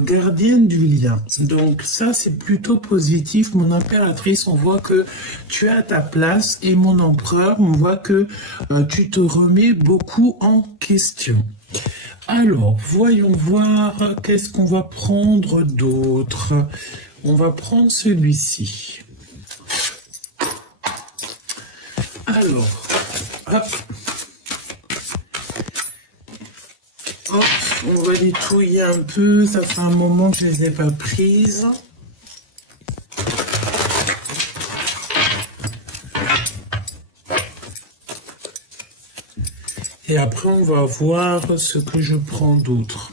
gardienne du lien. Donc ça, c'est plutôt positif. Mon impératrice, on voit que tu es à ta place, et mon empereur, on voit que tu te remets beaucoup en question. Alors, voyons voir qu'est-ce qu'on va prendre d'autre. On va prendre celui-ci. Alors, hop. Hop, on va les touiller un peu. Ça fait un moment que je les ai pas prises. Et après, on va voir ce que je prends d'autre.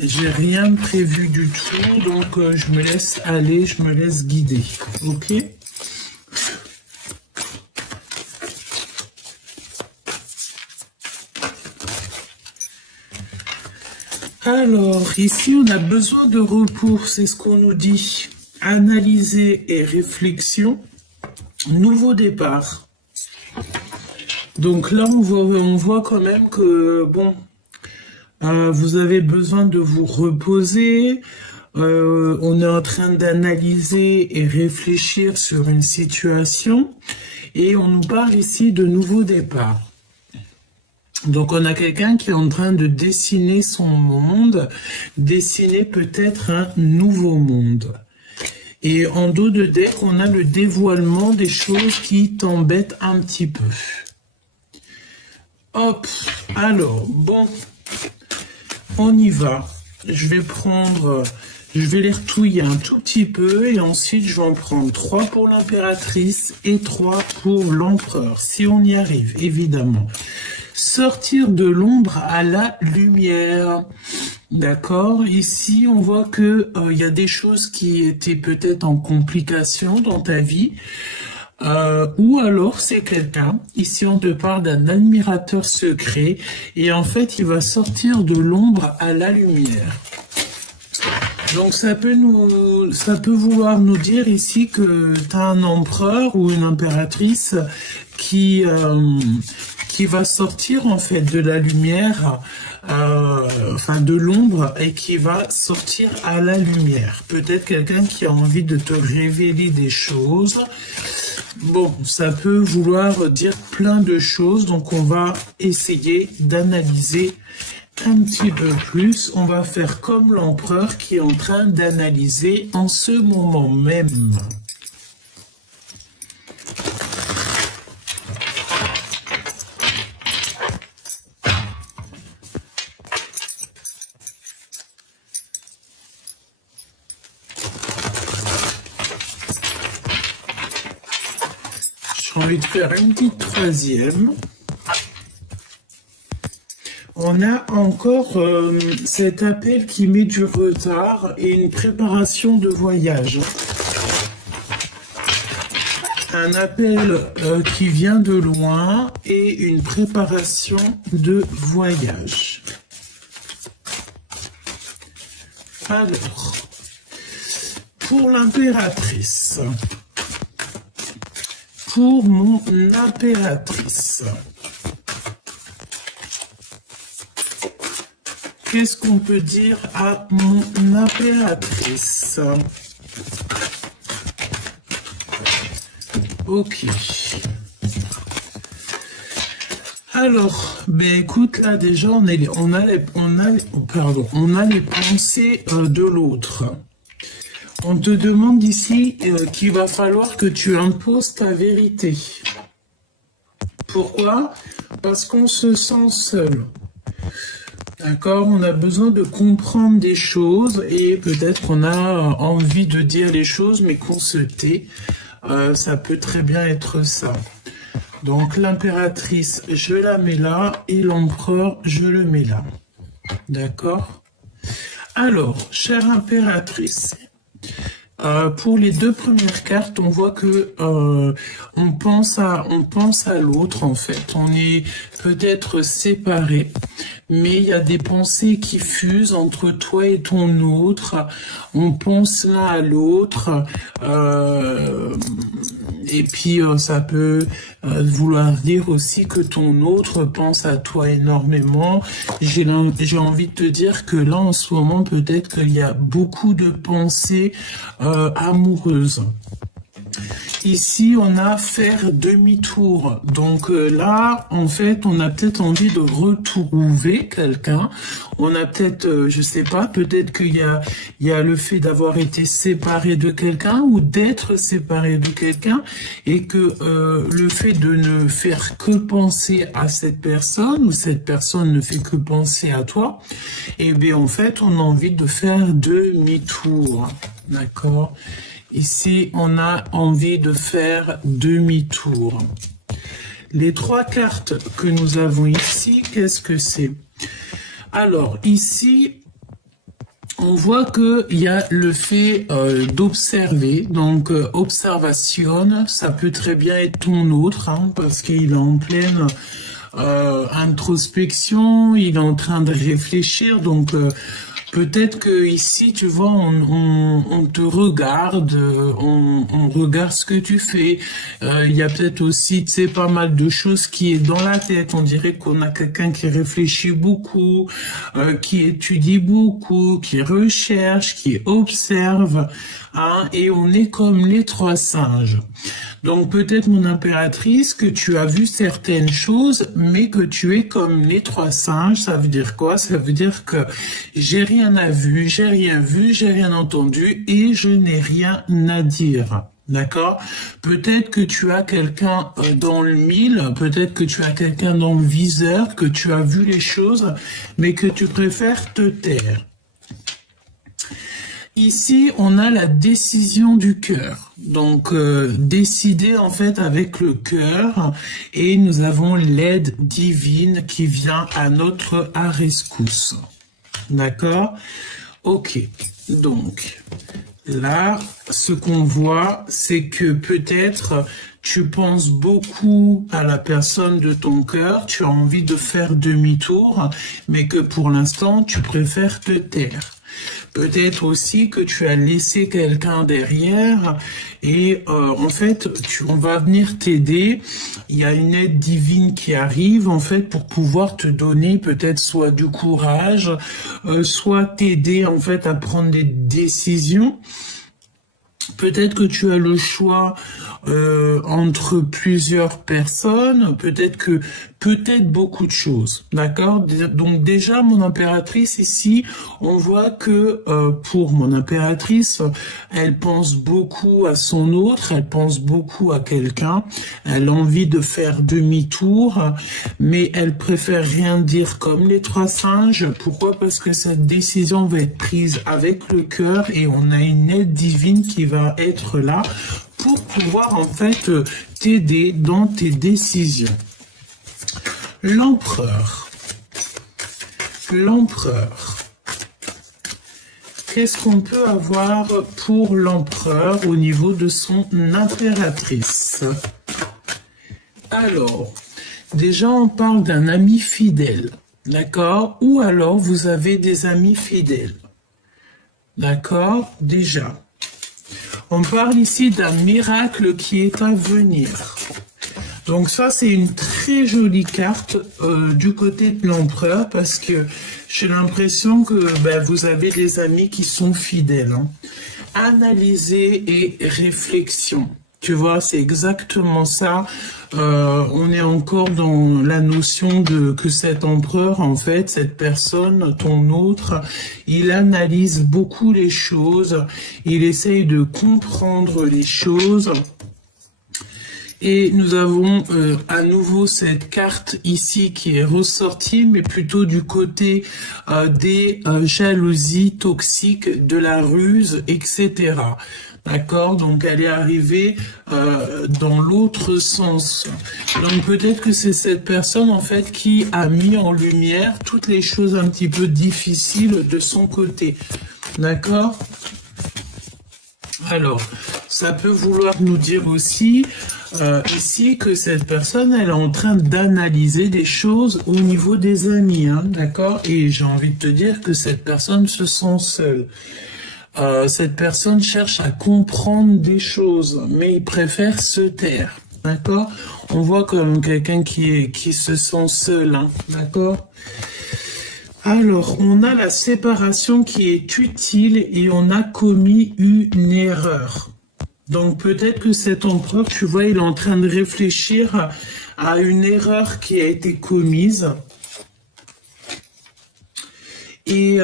J'ai rien prévu du tout, donc je me laisse aller, je me laisse guider. Ok ? Alors, ici, on a besoin de repos, c'est ce qu'on nous dit. Analyser et réflexion. Nouveau départ. Donc là, on voit quand même que, bon, vous avez besoin de vous reposer. On est en train d'analyser et réfléchir sur une situation. Et on nous parle ici de nouveau départ. Donc on a quelqu'un qui est en train de dessiner son monde, dessiner peut-être un nouveau monde. Et en dos de deck, on a le dévoilement des choses qui t'embêtent un petit peu. Hop, alors, bon, on y va. Je vais les retouiller un tout petit peu et ensuite je vais en prendre 3 pour l'impératrice et 3 pour l'empereur, si on y arrive, évidemment. Sortir de l'ombre à la lumière. D'accord. Ici, on voit que y a des choses qui étaient peut-être en complication dans ta vie. Ou alors c'est quelqu'un, ici on te parle d'un admirateur secret, et en fait il va sortir de l'ombre à la lumière. Donc ça peut vouloir nous dire ici que tu as un empereur ou une impératrice qui va sortir en fait de la lumière, enfin de l'ombre, et qui va sortir à la lumière. Peut-être quelqu'un qui a envie de te révéler des choses. Bon, ça peut vouloir dire plein de choses, donc on va essayer d'analyser un petit peu plus. On va faire comme l'empereur qui est en train d'analyser en ce moment même. J'ai envie de faire une petite troisième. On a encore cet appel qui met du retard et une préparation de voyage. Un appel qui vient de loin et une préparation de voyage. Alors, pour l'impératrice. Pour mon impératrice. Qu'est-ce qu'on peut dire à mon impératrice? Ok. Alors, ben écoute, là déjà on a les pensées de l'autre. On te demande ici qu'il va falloir que tu imposes ta vérité. Pourquoi? Parce qu'on se sent seul. D'accord, on a besoin de comprendre des choses et peut-être qu'on a envie de dire les choses mais qu'on se tait. Ça peut très bien être ça. Donc l'impératrice, je la mets là et l'empereur, je le mets là. D'accord? Alors, chère impératrice, pour les deux premières cartes, on voit que on pense à l'autre en fait. On est peut-être séparés, mais il y a des pensées qui fusent entre toi et ton autre. On pense l'un à l'autre. Et puis, ça peut vouloir dire aussi que ton autre pense à toi énormément. J'ai envie de te dire que là, en ce moment, peut-être qu'il y a beaucoup de pensées amoureuses. Ici, on a faire demi-tour. Donc là, en fait, on a peut-être envie de retrouver quelqu'un. On a peut-être, je sais pas, peut-être qu'il y a le fait d'avoir été séparé de quelqu'un ou d'être séparé de quelqu'un et que le fait de ne faire que penser à cette personne ou cette personne ne fait que penser à toi, et bien en fait, on a envie de faire demi-tour. D'accord ? Ici, on a envie de faire demi-tour. Les 3 cartes que nous avons ici, qu'est-ce que c'est? Alors, ici, on voit qu'il y a le fait d'observer. Donc, observation, ça peut très bien être ton autre, hein, parce qu'il est en pleine introspection, il est en train de réfléchir, donc... peut-être que ici, tu vois, on te regarde, on regarde ce que tu fais. Il y a peut-être aussi, tu sais, pas mal de choses qui est dans la tête. On dirait qu'on a quelqu'un qui réfléchit beaucoup, qui étudie beaucoup, qui recherche, qui observe, hein, et on est comme les 3 singes. Donc peut-être, mon impératrice, que tu as vu certaines choses, mais que tu es comme les 3 singes. Ça veut dire quoi? Ça veut dire que j'ai rien vu, j'ai rien entendu et je n'ai rien à dire. D'accord? Peut-être que tu as quelqu'un dans le mille, peut-être que tu as quelqu'un dans le viseur, que tu as vu les choses, mais que tu préfères te taire. Ici, on a la décision du cœur. Donc, décider en fait avec le cœur. Et nous avons l'aide divine qui vient à notre rescousse. D'accord? Ok. Donc, là, ce qu'on voit, c'est que peut-être tu penses beaucoup à la personne de ton cœur, tu as envie de faire demi-tour, mais que pour l'instant, tu préfères te taire. Peut-être aussi que tu as laissé quelqu'un derrière et en fait, on va venir t'aider. Il y a une aide divine qui arrive en fait pour pouvoir te donner peut-être soit du courage, soit t'aider en fait à prendre des décisions. Peut-être que tu as le choix entre plusieurs personnes, peut-être beaucoup de choses, d'accord? Donc déjà, mon impératrice ici, on voit que pour mon impératrice, elle pense beaucoup à son autre, elle pense beaucoup à quelqu'un, elle a envie de faire demi-tour, mais elle préfère rien dire comme les 3 singes. Pourquoi? Parce que cette décision va être prise avec le cœur et on a une aide divine qui va être là pour pouvoir en fait t'aider dans tes décisions. L'empereur. Qu'est-ce qu'on peut avoir pour l'empereur au niveau de son impératrice? Alors, déjà on parle d'un ami fidèle, d'accord? Ou alors vous avez des amis fidèles, d'accord? Déjà. On parle ici d'un miracle qui est à venir. Donc ça, c'est une très jolie carte du côté de l'empereur parce que j'ai l'impression que vous avez des amis qui sont fidèles. Hein. Analyser et réflexion. Tu vois, c'est exactement ça. On est encore dans la notion de que cet empereur, en fait, cette personne, ton autre, il analyse beaucoup les choses, il essaye de comprendre les choses. Et nous avons à nouveau cette carte ici qui est ressortie, mais plutôt du côté des jalousies toxiques, de la ruse, etc. D'accord? Donc elle est arrivée dans l'autre sens. Donc peut-être que c'est cette personne en fait qui a mis en lumière toutes les choses un petit peu difficiles de son côté. D'accord? Alors, ça peut vouloir nous dire aussi ici que cette personne, elle est en train d'analyser des choses au niveau des amis, hein, d'accord? Et j'ai envie de te dire que cette personne se sent seule. cette personne cherche à comprendre des choses, mais il préfère se taire. D'accord? On voit comme quelqu'un qui se sent seul, hein, d'accord? Alors, on a la séparation qui est utile et on a commis une erreur. Donc, peut-être que cet empereur, tu vois, il est en train de réfléchir à une erreur qui a été commise. Et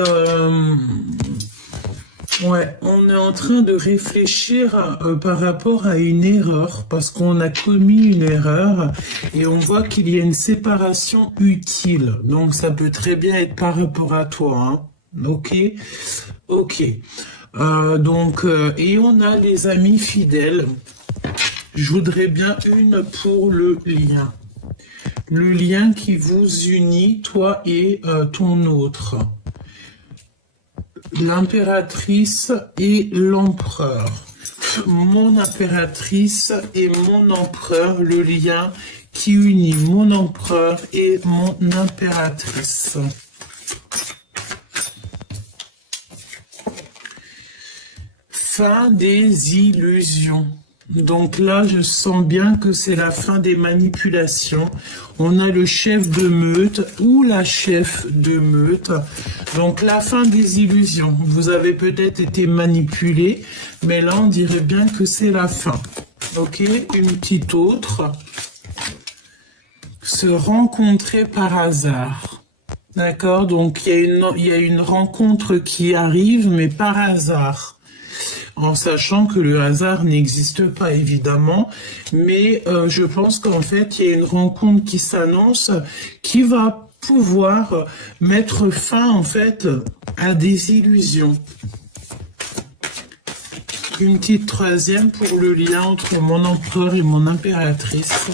ouais, on est en train de réfléchir par rapport à une erreur, parce qu'on a commis une erreur et on voit qu'il y a une séparation utile. Donc ça peut très bien être par rapport à toi, hein. Ok, ok. Et on a les amis fidèles. Je voudrais bien une pour le lien. Le lien qui vous unit, toi et ton autre. L'impératrice et l'empereur. Mon impératrice et mon empereur, le lien qui unit mon empereur et mon impératrice. Fin des illusions. Donc là, je sens bien que c'est la fin des manipulations. On a le chef de meute ou la chef de meute. Donc la fin des illusions. Vous avez peut-être été manipulé, mais là, on dirait bien que c'est la fin. Ok, une petite autre. Se rencontrer par hasard. D'accord, donc il y a une rencontre qui arrive, mais par hasard. En sachant que le hasard n'existe pas évidemment, mais je pense qu'en fait il y a une rencontre qui s'annonce qui va pouvoir mettre fin en fait à des illusions. Une petite troisième pour le lien entre mon empereur et mon impératrice.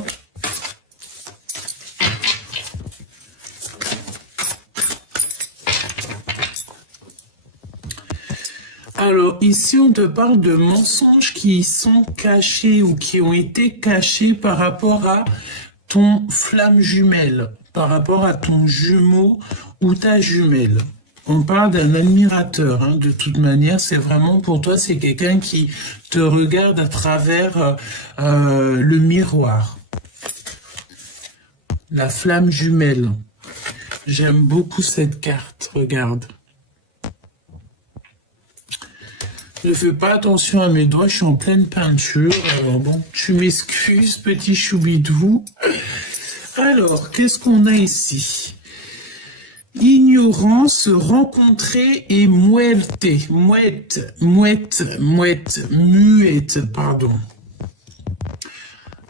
Alors, ici, on te parle de mensonges qui sont cachés ou qui ont été cachés par rapport à ton flamme jumelle, par rapport à ton jumeau ou ta jumelle. On parle d'un admirateur, hein, de toute manière, c'est vraiment pour toi, c'est quelqu'un qui te regarde à travers le miroir. La flamme jumelle. J'aime beaucoup cette carte, regarde. Ne fais pas attention à mes doigts, je suis en pleine peinture. Alors bon, tu m'excuses, petit choubidou. Alors, qu'est-ce qu'on a ici? Ignorance, rencontrer et muerte, pardon.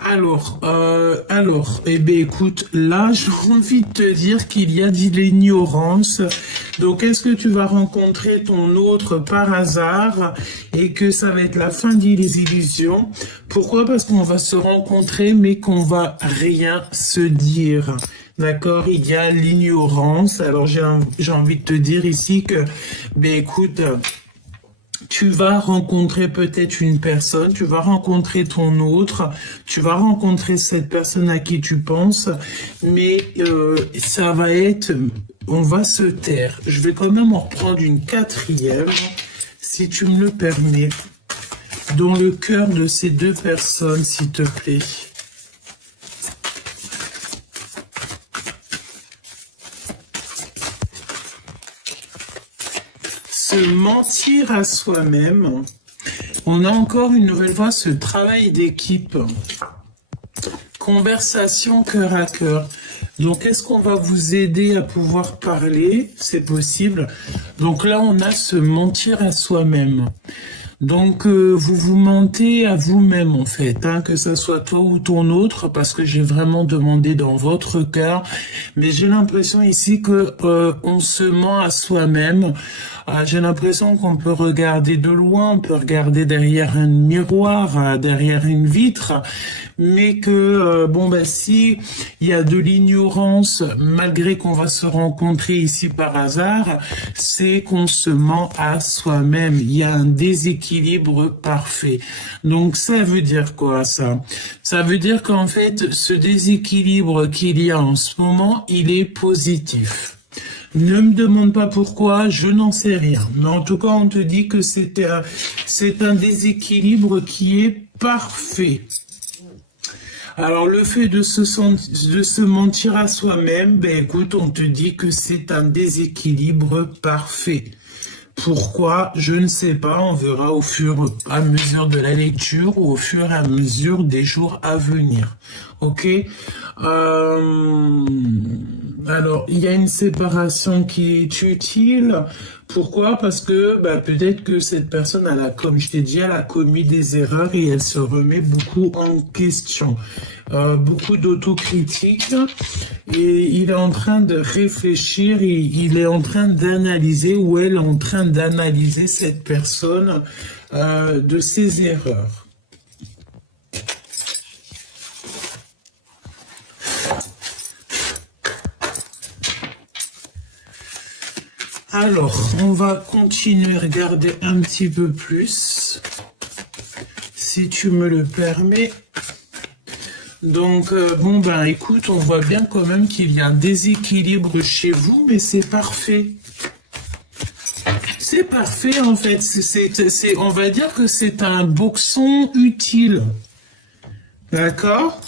Alors, eh bien, écoute, là, j'ai envie de te dire qu'il y a de l'ignorance. Donc, est-ce que tu vas rencontrer ton autre par hasard et que ça va être la fin des illusions? Pourquoi? Parce qu'on va se rencontrer, mais qu'on va rien se dire. D'accord? Il y a l'ignorance. Alors, j'ai envie de te dire ici que, ben, écoute, tu vas rencontrer peut-être une personne, tu vas rencontrer ton autre, tu vas rencontrer cette personne à qui tu penses, mais ça va être, on va se taire. Je vais quand même en reprendre une quatrième, si tu me le permets, dans le cœur de ces deux personnes, s'il te plaît. Se mentir à soi-même. On a encore une nouvelle fois ce travail d'équipe. Conversation cœur à cœur. Donc, est-ce qu'on va vous aider à pouvoir parler? C'est possible. Donc là, on a se mentir à soi-même. Donc, vous vous mentez à vous-même, en fait, hein, que ça soit toi ou ton autre, parce que j'ai vraiment demandé dans votre cœur. Mais j'ai l'impression ici que on se ment à soi-même. J'ai l'impression qu'on peut regarder de loin, on peut regarder derrière un miroir, derrière une vitre, mais que, si il y a de l'ignorance, malgré qu'on va se rencontrer ici par hasard, c'est qu'on se ment à soi-même. Il y a un déséquilibre parfait. Donc, ça veut dire quoi, ça? Ça veut dire qu'en fait, ce déséquilibre qu'il y a en ce moment, il est positif. Ne me demande pas pourquoi, je n'en sais rien. Mais en tout cas, on te dit que c'est un déséquilibre qui est parfait. Alors, le fait de se mentir à soi-même, ben écoute, on te dit que c'est un déséquilibre parfait. Pourquoi? Je ne sais pas, on verra au fur et à mesure de la lecture ou au fur et à mesure des jours à venir. Ok? Alors, il y a une séparation qui est utile. Pourquoi? Parce que bah, peut-être que cette personne, comme je t'ai dit, elle a commis des erreurs et elle se remet beaucoup en question. Beaucoup d'autocritique et il est en train de réfléchir, il est en train d'analyser ou elle est en train d'analyser cette personne de ses erreurs. Alors, on va continuer à regarder un petit peu plus, si tu me le permets. Donc, bon, ben écoute, on voit bien quand même qu'il y a un déséquilibre chez vous, mais c'est parfait. C'est parfait, en fait. On va dire que c'est un boxon utile. D'accord?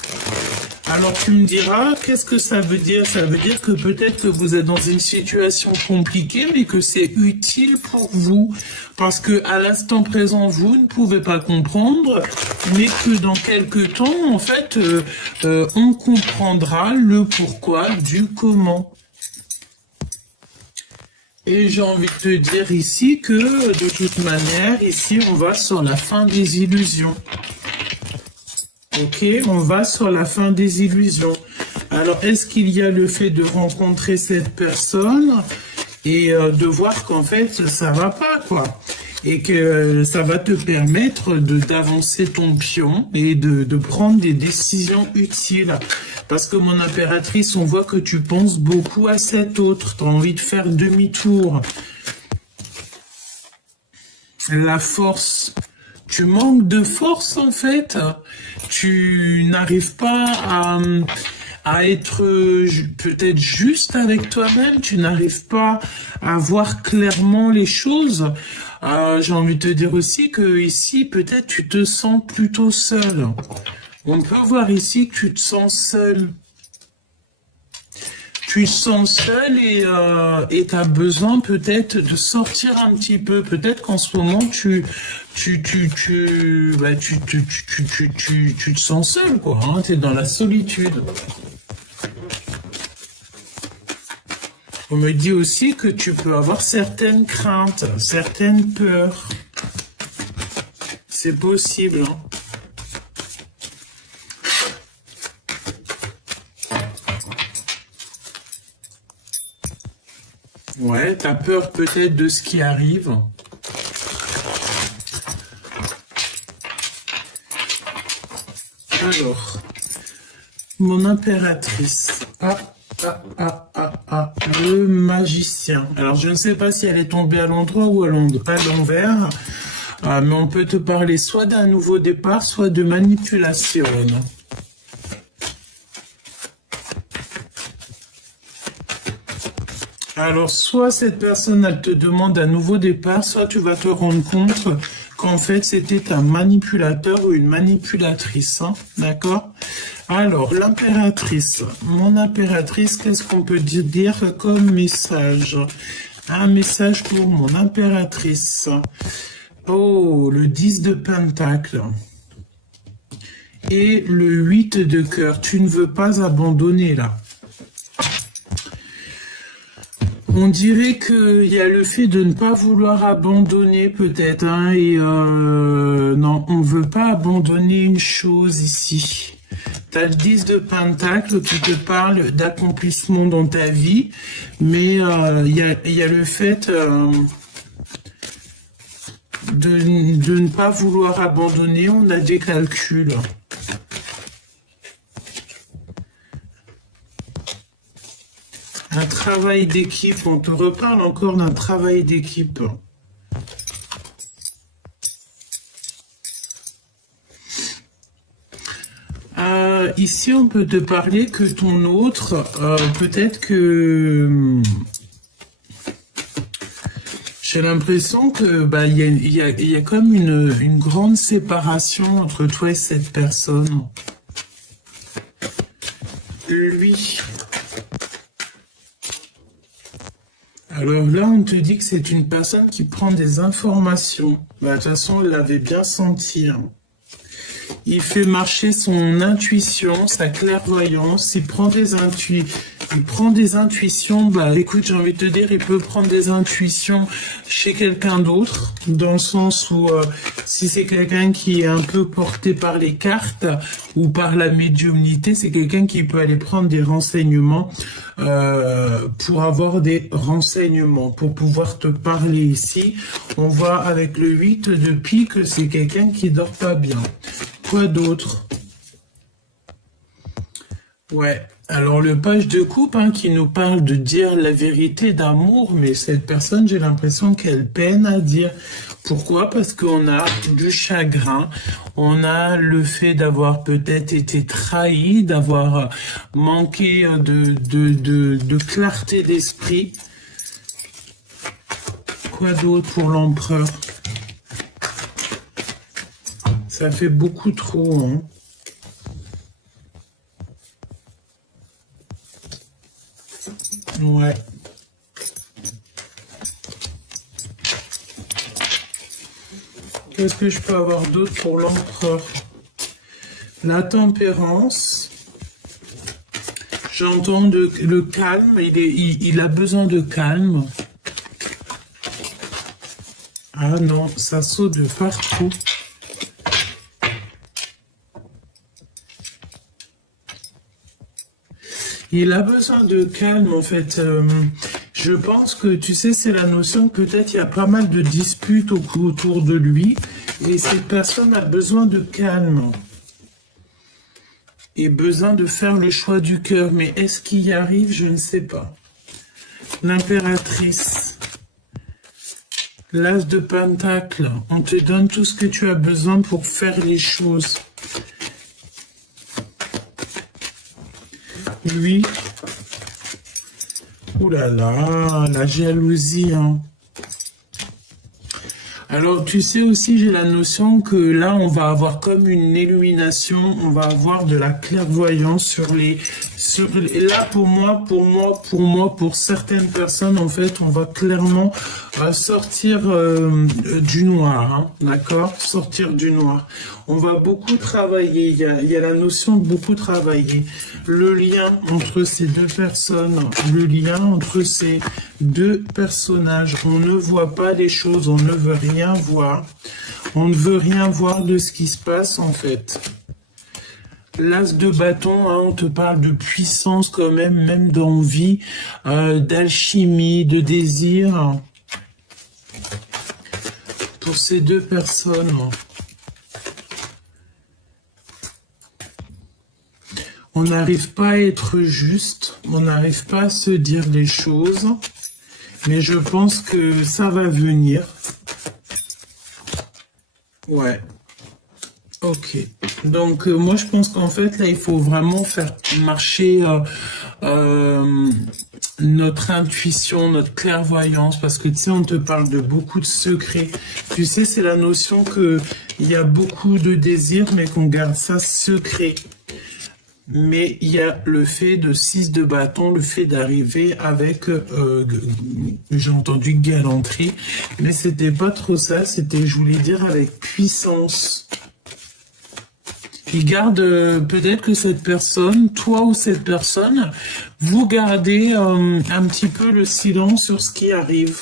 Alors, tu me diras, qu'est-ce que ça veut dire? Ça veut dire que peut-être que vous êtes dans une situation compliquée, mais que c'est utile pour vous. Parce que à l'instant présent, vous ne pouvez pas comprendre, mais que dans quelques temps, en fait, on comprendra le pourquoi du comment. Et j'ai envie de te dire ici que, de toute manière, ici, on va sur la fin des illusions. Ok, on va sur la fin des illusions. Alors, est-ce qu'il y a le fait de rencontrer cette personne et de voir qu'en fait, ça va pas, quoi. Et que ça va te permettre d'avancer ton pion et de prendre des décisions utiles. Parce que mon impératrice, on voit que tu penses beaucoup à cet autre. Tu as envie de faire demi-tour. La force. Tu manques de force, en fait. Tu n'arrives pas à être peut-être juste avec toi-même. Tu n'arrives pas à voir clairement les choses. J'ai envie de te dire aussi que ici, peut-être tu te sens plutôt seul. On peut voir ici que tu te sens seul. Tu te sens seul et tu as besoin peut-être de sortir un petit peu. Peut-être qu'en ce moment, tu te sens seul, quoi. Hein, tu es dans la solitude. On me dit aussi que tu peux avoir certaines craintes, certaines peurs. C'est possible, hein. Ouais, t'as peur peut-être de ce qui arrive. Alors, mon impératrice. Le magicien. Alors, je ne sais pas si elle est tombée à l'endroit ou à l'envers, mais on peut te parler soit d'un nouveau départ, soit de manipulation. Alors, soit cette personne, elle te demande un nouveau départ, soit tu vas te rendre compte qu'en fait, c'était un manipulateur ou une manipulatrice. Hein, d'accord? Alors, l'impératrice. Mon impératrice, qu'est-ce qu'on peut dire comme message? Un message pour mon impératrice. Oh, le 10 de Pentacle. Et le 8 de cœur. Tu ne veux pas abandonner, là. On dirait qu'il y a le fait de ne pas vouloir abandonner peut-être, hein, et non, on ne veut pas abandonner une chose ici. Tu as le 10 de Pentacle qui te parle d'accomplissement dans ta vie, mais il y a le fait de ne pas vouloir abandonner, on a des calculs. Un travail d'équipe, on te reparle encore d'un travail d'équipe. Ici, on peut te parler que ton autre, peut-être que J'ai l'impression que bah il y a comme une grande séparation entre toi et cette personne. Lui. Alors là, on te dit que c'est une personne qui prend des informations. Bah, de toute façon, on l'avait bien senti, hein. Il fait marcher son intuition, sa clairvoyance, il prend des intuitions, bah écoute, j'ai envie de te dire, il peut prendre des intuitions chez quelqu'un d'autre, dans le sens où si c'est quelqu'un qui est un peu porté par les cartes ou par la médiumnité, c'est quelqu'un qui peut aller prendre des renseignements pour avoir des renseignements, pour pouvoir te parler ici. On voit avec le 8 de pique que c'est quelqu'un qui dort pas bien. Quoi d'autre? Ouais, alors le page de coupe hein, qui nous parle de dire la vérité d'amour, mais cette personne, j'ai l'impression qu'elle peine à dire. Pourquoi? Parce qu'on a du chagrin, on a le fait d'avoir peut-être été trahi, d'avoir manqué de clarté d'esprit. Quoi d'autre pour l'empereur? Ça fait beaucoup trop, hein. Ouais. Qu'est-ce que je peux avoir d'autre pour l'empereur? La tempérance. J'entends le calme. Il a besoin de calme. Ah non, ça saute de partout. Il a besoin de calme, en fait. Je pense que, tu sais, c'est la notion que peut-être il y a pas mal de disputes autour de lui. Et cette personne a besoin de calme. Et besoin de faire le choix du cœur. Mais est-ce qu'il y arrive? Je ne sais pas. L'impératrice. L'as de Pentacle. On te donne tout ce que tu as besoin pour faire les choses. Lui, ouh là là, la jalousie, hein. Alors, tu sais aussi, j'ai la notion que là, on va avoir comme une illumination, on va avoir de la clairvoyance là, pour certaines personnes, en fait, on va clairement sortir du noir, hein, d'accord? Sortir du noir. On va beaucoup travailler, il y a la notion de beaucoup travailler. Le lien entre ces deux personnes, le lien entre ces deux personnages. On ne voit pas les choses, on ne veut rien voir. On ne veut rien voir de ce qui se passe, en fait. L'as de bâton, hein, on te parle de puissance quand même d'envie, d'alchimie, de désir. Pour ces deux personnes. On n'arrive pas à être juste, on n'arrive pas à se dire les choses, mais je pense que ça va venir. Ouais. Ok. Donc, moi, je pense qu'en fait, là, il faut vraiment faire marcher notre intuition, notre clairvoyance, parce que, tu sais, on te parle de beaucoup de secrets. Tu sais, c'est la notion que il y a beaucoup de désirs, mais qu'on garde ça secret. Mais il y a le fait de 6 de bâton, le fait d'arriver avec, j'ai entendu galanterie, mais c'était pas trop ça, c'était, je voulais dire, avec puissance. Il garde, peut-être que cette personne, toi ou cette personne, vous gardez un petit peu le silence sur ce qui arrive.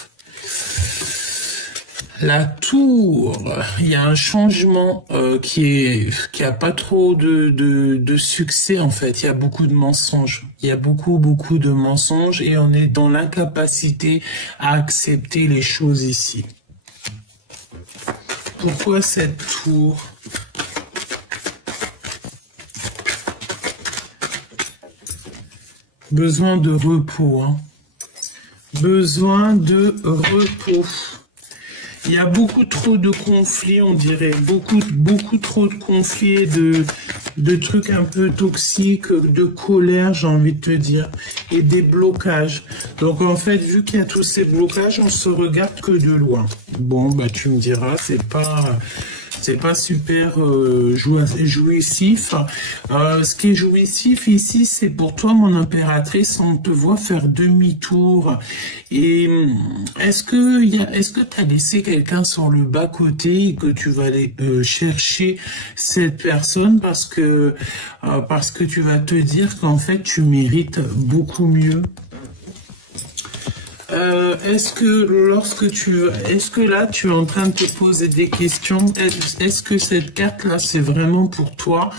La tour, il y a un changement qui a pas trop de succès en fait. Il y a beaucoup de mensonges. Il y a beaucoup de mensonges et on est dans l'incapacité à accepter les choses ici. Pourquoi cette tour? Besoin de repos, hein. Besoin de repos. Il y a beaucoup trop de conflits, on dirait. Beaucoup trop de conflits et de trucs un peu toxiques, de colère, j'ai envie de te dire. Et des blocages. Donc, en fait, vu qu'il y a tous ces blocages, on se regarde que de loin. Bon, bah, tu me diras, c'est pas super jouissif. Ce qui est jouissif ici, c'est pour toi, mon impératrice, on te voit faire demi-tour. Et est-ce que tu as laissé quelqu'un sur le bas-côté et que tu vas aller chercher cette personne parce que tu vas te dire qu'en fait, tu mérites beaucoup mieux? Est-ce que là tu es en train de te poser des questions? Est-ce que cette carte-là c'est vraiment pour toi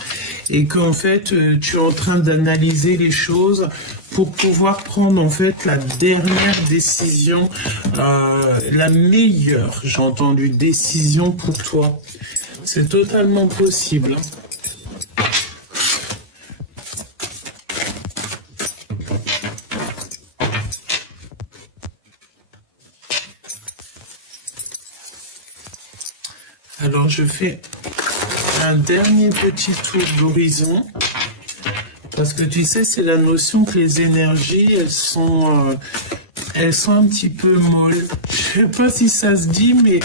et qu'en fait tu es en train d'analyser les choses pour pouvoir prendre en fait la dernière décision, la meilleure, j'ai entendu, décision pour toi? C'est totalement possible, hein. Alors, je fais un dernier petit tour d'horizon. Parce que tu sais, c'est la notion que les énergies, elles sont un petit peu molles. Je sais pas si ça se dit, mais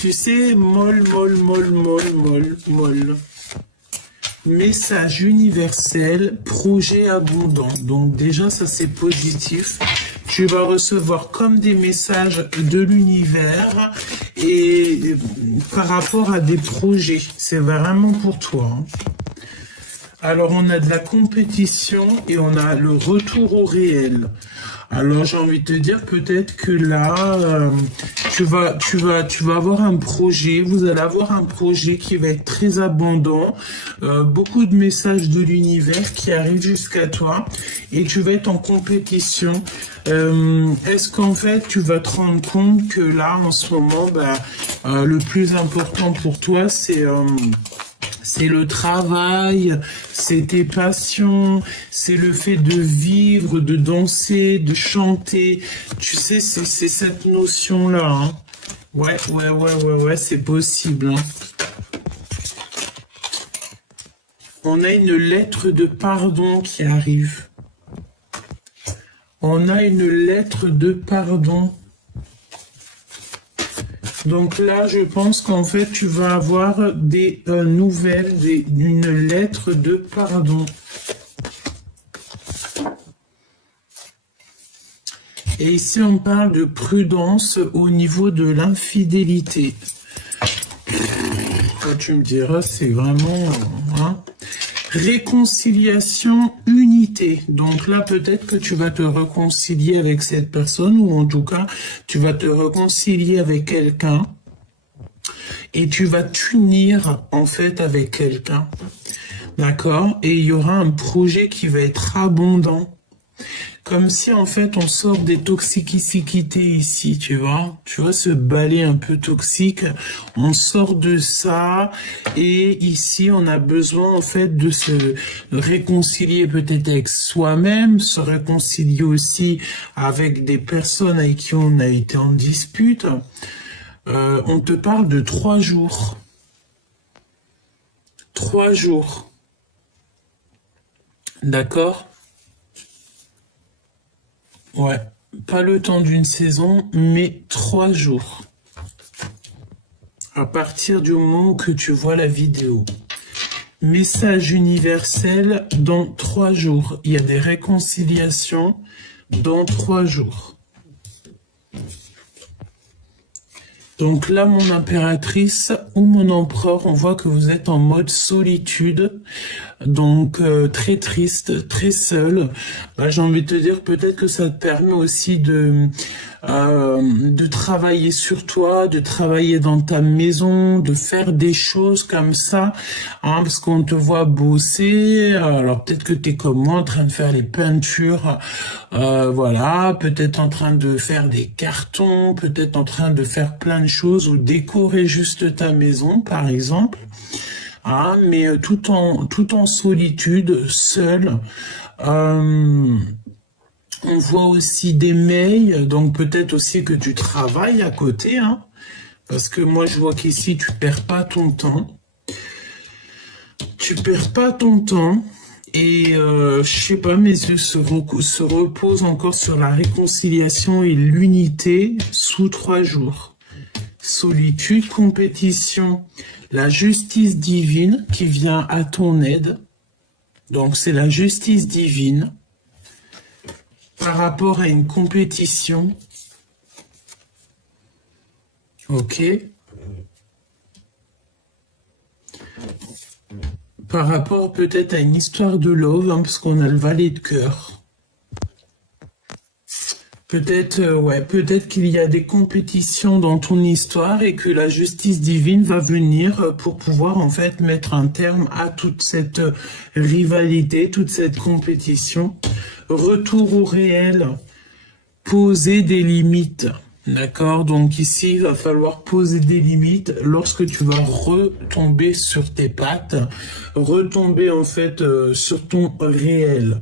tu sais, molle. Message universel, projet abondant. Donc déjà, ça c'est positif. Tu vas recevoir comme des messages de l'univers et par rapport à des projets. C'est vraiment pour toi, hein. Alors, on a de la compétition et on a le retour au réel. Alors, j'ai envie de te dire peut-être que là, tu vas avoir un projet, vous allez avoir un projet qui va être très abondant, beaucoup de messages de l'univers qui arrivent jusqu'à toi et tu vas être en compétition. Est-ce qu'en fait, tu vas te rendre compte que là, en ce moment, le plus important pour toi, c'est le travail, c'est tes passions, c'est le fait de vivre, de danser, de chanter. Tu sais, c'est cette notion-là, hein. Ouais, c'est possible, hein. On a une lettre de pardon qui arrive. On a une lettre de pardon. Donc là, je pense qu'en fait, tu vas avoir des nouvelles, une lettre de pardon. Et ici, on parle de prudence au niveau de l'infidélité. Quand tu me diras, c'est vraiment... hein. Réconciliation, unité. Donc là, peut-être que tu vas te réconcilier avec cette personne ou en tout cas, tu vas te réconcilier avec quelqu'un et tu vas t'unir en fait avec quelqu'un. D'accord? Et il y aura un projet qui va être abondant. Comme si en fait on sort des toxicités ici, tu vois ce balai un peu toxique, on sort de ça et ici on a besoin en fait de se réconcilier peut-être avec soi-même, se réconcilier aussi avec des personnes avec qui on a été en dispute. On te parle de 3 jours. 3 jours. D'accord ? Ouais, pas le temps d'une saison, mais 3 jours. À partir du moment que tu vois la vidéo. Message universel dans 3 jours. Il y a des réconciliations dans 3 jours. Donc là, mon impératrice ou mon empereur, on voit que vous êtes en mode solitude, donc très triste, très seul. J'ai envie de te dire peut-être que ça te permet aussi de travailler sur toi, de travailler dans ta maison, de faire des choses comme ça, hein, parce qu'on te voit bosser. Alors peut-être que tu es comme moi en train de faire les peintures, voilà, peut-être en train de faire des cartons, peut-être en train de faire plein de choses ou décorer juste ta maison, par exemple. Ah, mais tout en solitude, seul. On voit aussi des mails, donc peut-être aussi que tu travailles à côté, hein. Parce que moi, je vois qu'ici, tu perds pas ton temps. Tu perds pas ton temps. Et je sais pas, mes yeux se reposent encore sur la réconciliation et l'unité sous 3 jours. Solitude, compétition, la justice divine qui vient à ton aide. Donc c'est la justice divine par rapport à une compétition. Ok. Par rapport peut-être à une histoire de love, hein, parce qu'on a le valet de cœur. Peut-être, peut-être qu'il y a des compétitions dans ton histoire et que la justice divine va venir pour pouvoir en fait mettre un terme à toute cette rivalité, toute cette compétition. Retour au réel, poser des limites. D'accord, donc ici, il va falloir poser des limites lorsque tu vas retomber sur tes pattes, retomber en fait sur ton réel.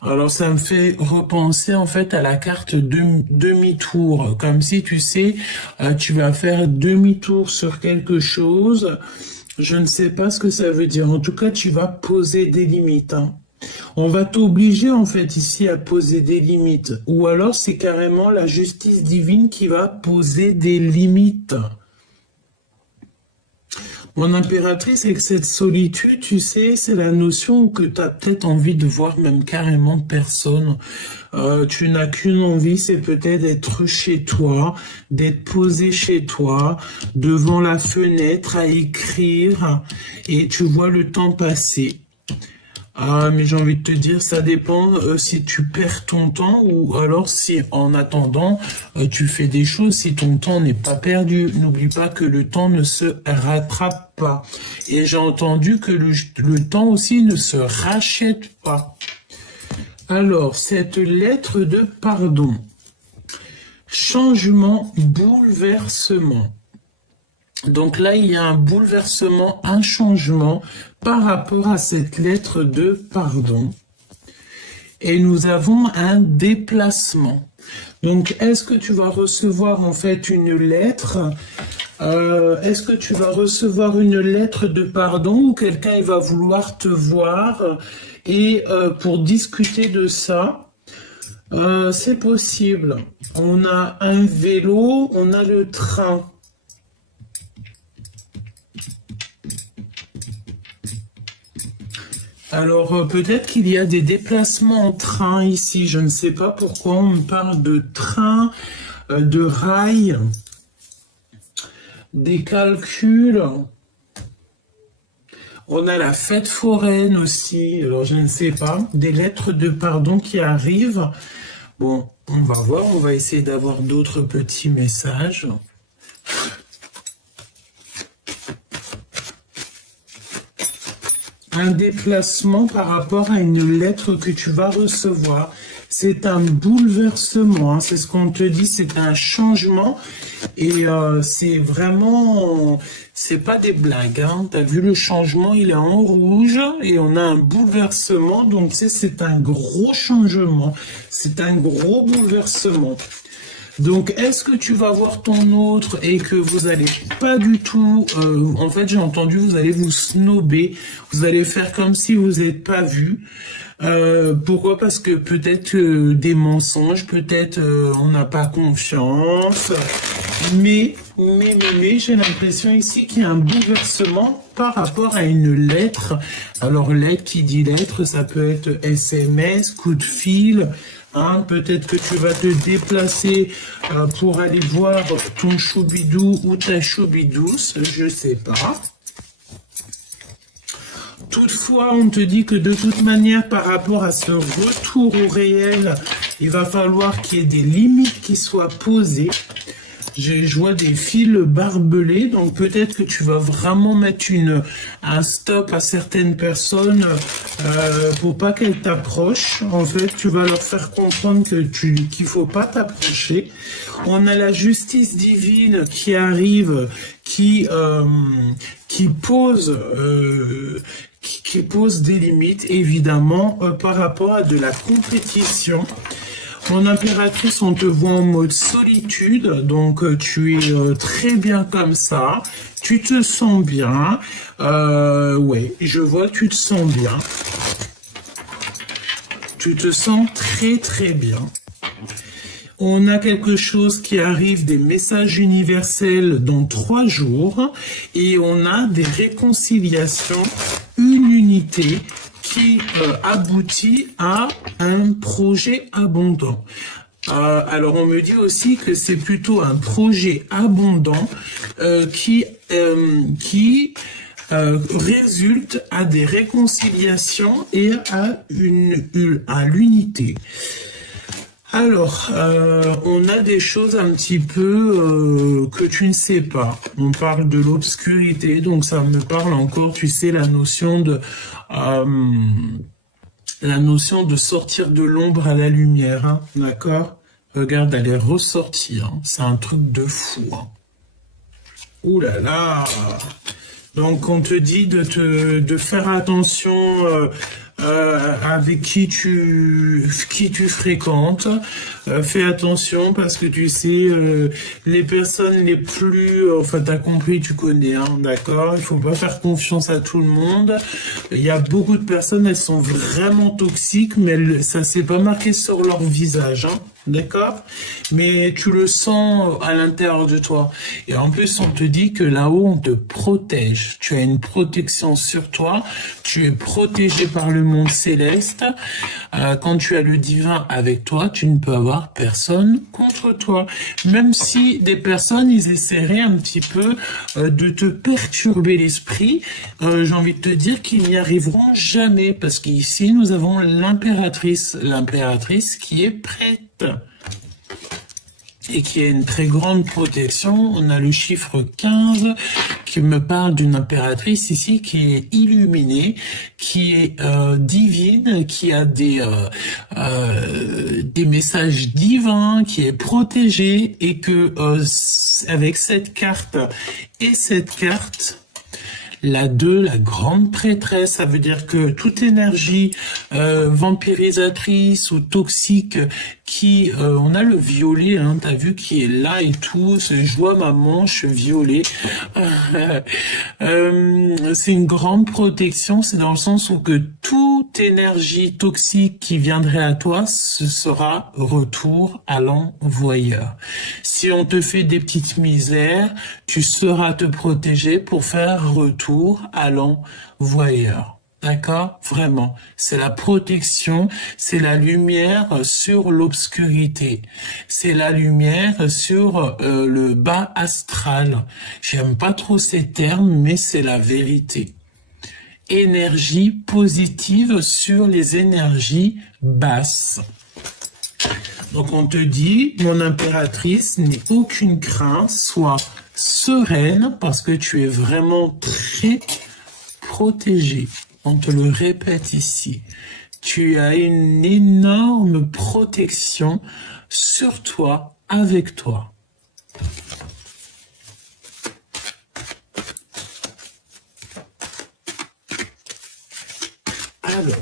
Alors ça me fait repenser en fait à la carte demi-tour, comme si tu sais, tu vas faire demi-tour sur quelque chose. Je ne sais pas ce que ça veut dire. En tout cas, tu vas poser des limites. Hein. On va t'obliger en fait ici à poser des limites. Ou alors c'est carrément la justice divine qui va poser des limites. Mon impératrice, avec cette solitude, tu sais, c'est la notion que tu as peut-être envie de voir même carrément personne. Tu n'as qu'une envie, c'est peut-être d'être chez toi, d'être posé chez toi, devant la fenêtre à écrire, et tu vois le temps passer. Ah, mais j'ai envie de te dire, ça dépend si tu perds ton temps ou alors si en attendant, tu fais des choses, si ton temps n'est pas perdu. N'oublie pas que le temps ne se rattrape pas. Et j'ai entendu que le temps aussi ne se rachète pas. Alors, cette lettre de pardon. Changement, bouleversement. Donc là, il y a un bouleversement, un changement par rapport à cette lettre de pardon. Et nous avons un déplacement. Donc, est-ce que tu vas recevoir en fait une lettre est-ce que tu vas recevoir une lettre de pardon ou quelqu'un il va vouloir te voir et pour discuter de ça, c'est possible. On a un vélo, on a le train. Alors, peut-être qu'il y a des déplacements en train ici. Je ne sais pas pourquoi on me parle de train, de rail, des calculs. On a la fête foraine aussi. Alors, je ne sais pas. Des lettres de pardon qui arrivent. Bon, on va voir. On va essayer d'avoir d'autres petits messages. Un déplacement par rapport à une lettre que tu vas recevoir. C'est un bouleversement, hein, c'est ce qu'on te dit, c'est un changement et c'est vraiment, c'est pas des blagues. Hein. Tu as vu le changement, il est en rouge et on a un bouleversement, donc c'est un gros changement, c'est un gros bouleversement. Donc, est-ce que tu vas voir ton autre et que vous allez pas du tout... en fait, j'ai entendu, vous allez vous snober. Vous allez faire comme si vous n'êtes pas vu. Pourquoi? Parce que peut-être des mensonges, peut-être on n'a pas confiance. Mais j'ai l'impression ici qu'il y a un bouleversement par rapport à une lettre. Alors, lettre qui dit lettre, ça peut être SMS, coup de fil... Hein, peut-être que tu vas te déplacer pour aller voir ton choubidou ou ta choubidouce, je sais pas. Toutefois, on te dit que de toute manière, par rapport à ce retour au réel, il va falloir qu'il y ait des limites qui soient posées. Je vois des fils barbelés, donc peut-être que tu vas vraiment mettre un stop à certaines personnes pour pas qu'elles t'approchent. En fait, tu vas leur faire comprendre qu'il faut pas t'approcher. On a la justice divine qui arrive, qui pose des limites, évidemment, par rapport à de la compétition. Mon impératrice, on te voit en mode solitude, donc tu es très bien comme ça. Tu te sens bien. Ouais, je vois que tu te sens bien. Tu te sens très très bien. On a quelque chose qui arrive, des messages universels dans 3 jours. Et on a des réconciliations, une unité qui aboutit à un projet abondant. Alors on me dit aussi que c'est plutôt un projet abondant qui résulte à des réconciliations et à l'unité. Alors, on a des choses un petit peu que tu ne sais pas. On parle de l'obscurité, donc ça me parle encore, tu sais, la notion de sortir de l'ombre à la lumière, hein, d'accord? Regarde, elle est ressortie, hein. C'est un truc de fou, hein. Ouh là là! Donc on te dit de faire attention avec qui tu fréquentes. Fais attention parce que tu sais les personnes les plus, enfin t'as compris, tu connais, hein, d'accord. Il faut pas faire confiance à tout le monde. Il y a beaucoup de personnes, elles sont vraiment toxiques, mais ça s'est pas marqué sur leur visage, hein. D'accord? Mais tu le sens à l'intérieur de toi. Et en plus, on te dit que là-haut, on te protège. Tu as une protection sur toi. Tu es protégé par le monde céleste. Quand tu as le divin avec toi, tu ne peux avoir personne contre toi. Même si des personnes, ils essaieraient un petit peu de te perturber l'esprit, j'ai envie de te dire qu'ils n'y arriveront jamais. Parce qu'ici, nous avons l'impératrice. L'impératrice qui est prête. Et qui a une très grande protection. On a le chiffre 15 qui me parle d'une impératrice ici qui est illuminée, qui est divine, qui a des messages divins, qui est protégée et que avec cette carte et cette carte, la 2, la grande prêtresse, ça veut dire que toute énergie vampirisatrice ou toxique qui, on a le violet, hein, t'as vu, qui est là et tout, je vois ma manche violet, c'est une grande protection, c'est dans le sens où que toute énergie toxique qui viendrait à toi, ce sera retour à l'envoyeur. Si on te fait des petites misères, tu sauras te protéger pour faire retour à l'envoyeur. D'accord? Vraiment. C'est la protection, c'est la lumière sur l'obscurité. C'est la lumière sur le bas astral. J'aime pas trop ces termes, mais c'est la vérité. Énergie positive sur les énergies basses. Donc on te dit, mon impératrice, n'aie aucune crainte, sois sereine parce que tu es vraiment très protégée. On te le répète ici. Tu as une énorme protection sur toi, avec toi. Alors,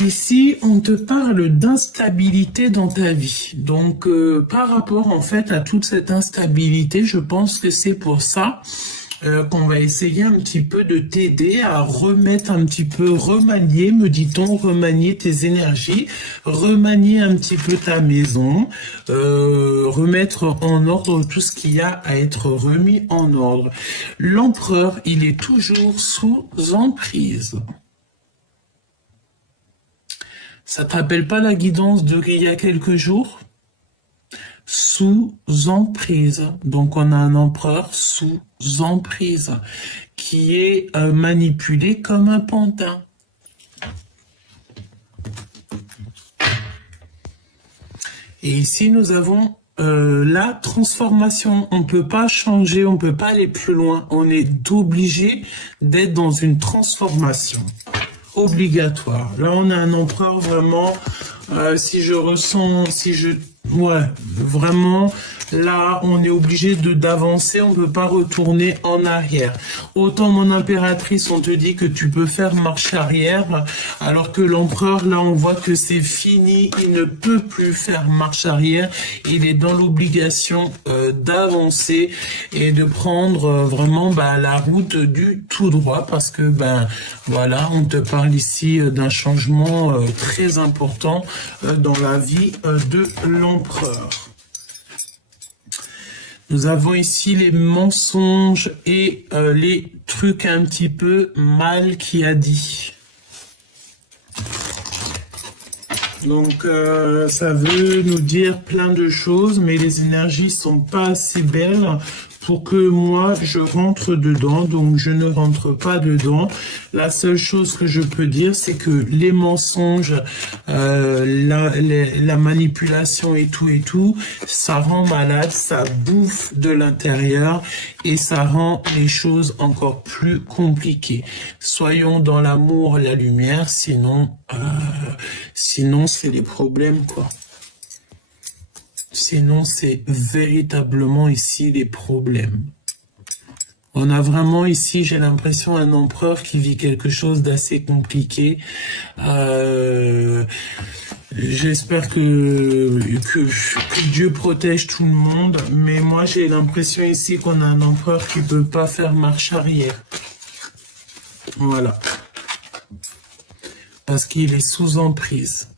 ici, on te parle d'instabilité dans ta vie. Donc, par rapport en fait à toute cette instabilité, je pense que c'est pour ça qu'on va essayer un petit peu de t'aider à remettre un petit peu, remanier, me dit-on, remanier tes énergies, remanier un petit peu ta maison, remettre en ordre tout ce qu'il y a à être remis en ordre. L'empereur, il est toujours sous emprise. Ça te rappelle pas la guidance d'il y a quelques jours? Sous emprise. Donc on a un empereur sous emprise qui est manipulé comme un pantin. Et ici nous avons la transformation. On ne peut pas changer, on ne peut pas aller plus loin. On est obligé d'être dans une transformation obligatoire. Là, on a un empereur vraiment, si je Ouais, vraiment, là, on est obligé d'avancer, on peut pas retourner en arrière. Autant mon impératrice, on te dit que tu peux faire marche arrière, alors que l'empereur, là, on voit que c'est fini, il ne peut plus faire marche arrière, il est dans l'obligation d'avancer et de prendre vraiment la route du tout droit, parce que, voilà, on te parle ici d'un changement très important dans la vie de l'empereur. Nous avons ici les mensonges et les trucs un petit peu mal qu'il a dit. Donc ça veut nous dire plein de choses, mais les énergies sont pas assez belles pour que moi je rentre dedans, donc je ne rentre pas dedans. La seule chose que je peux dire, c'est que les mensonges, la manipulation et tout, ça rend malade, ça bouffe de l'intérieur et ça rend les choses encore plus compliquées. Soyons dans l'amour, la lumière, sinon c'est les problèmes, quoi. Sinon, c'est véritablement ici les problèmes. On a vraiment ici, j'ai l'impression, un empereur qui vit quelque chose d'assez compliqué. J'espère que Dieu protège tout le monde, mais moi j'ai l'impression ici qu'on a un empereur qui peut pas faire marche arrière. Voilà. Parce qu'il est sous emprise.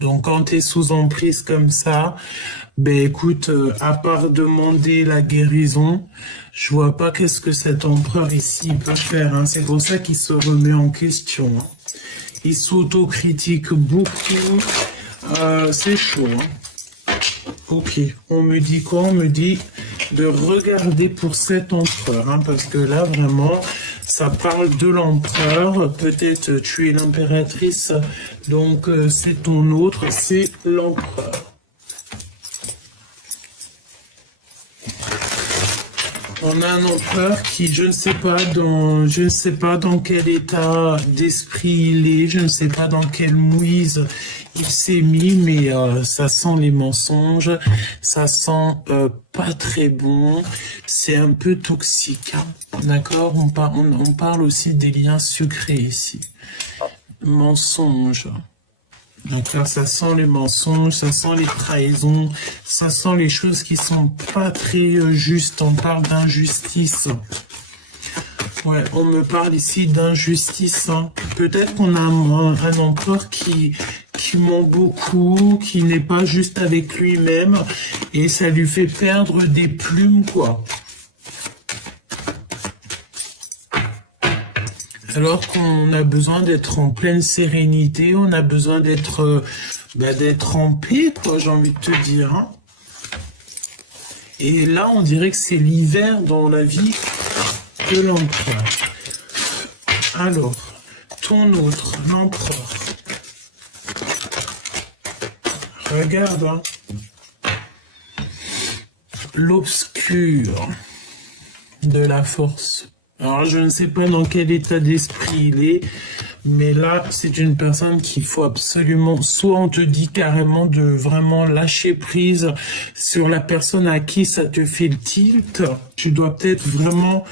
Donc, quand tu es sous emprise comme ça, écoute, à part demander la guérison, je vois pas qu'est-ce que cet empereur ici peut faire. Hein. C'est pour ça qu'il se remet en question. Hein. Il s'autocritique beaucoup. C'est chaud. Hein. Ok, on me dit quoi? On me dit de regarder pour cet empereur. Hein, parce que là, vraiment... Ça parle de l'empereur, peut-être tu es l'impératrice, donc c'est ton autre, c'est l'empereur. On a un empereur qui, je ne sais pas dans quel état d'esprit il est, je ne sais pas dans quelle mouise il s'est mis, mais ça sent les mensonges, ça sent pas très bon, c'est un peu toxique, hein. D'accord, on parle aussi des liens sucrés ici. Mensonges. D'accord, ça sent les mensonges, ça sent les trahisons, ça sent les choses qui sont pas très justes. On parle d'injustice. Ouais, on me parle ici d'injustice. Hein. Peut-être qu'on a un empereur qui ment beaucoup, qui n'est pas juste avec lui-même, et ça lui fait perdre des plumes, quoi. Alors qu'on a besoin d'être en pleine sérénité, on a besoin d'être en paix, quoi, j'ai envie de te dire. Hein. Et là, on dirait que c'est l'hiver dans la vie de l'empereur. Alors, ton autre, l'empereur. Regarde, hein. L'obscur de la force. Alors, je ne sais pas dans quel état d'esprit il est, mais là, c'est une personne qu'il faut absolument, soit on te dit carrément de vraiment lâcher prise sur la personne à qui ça te fait le tilt. Tu dois peut-être vraiment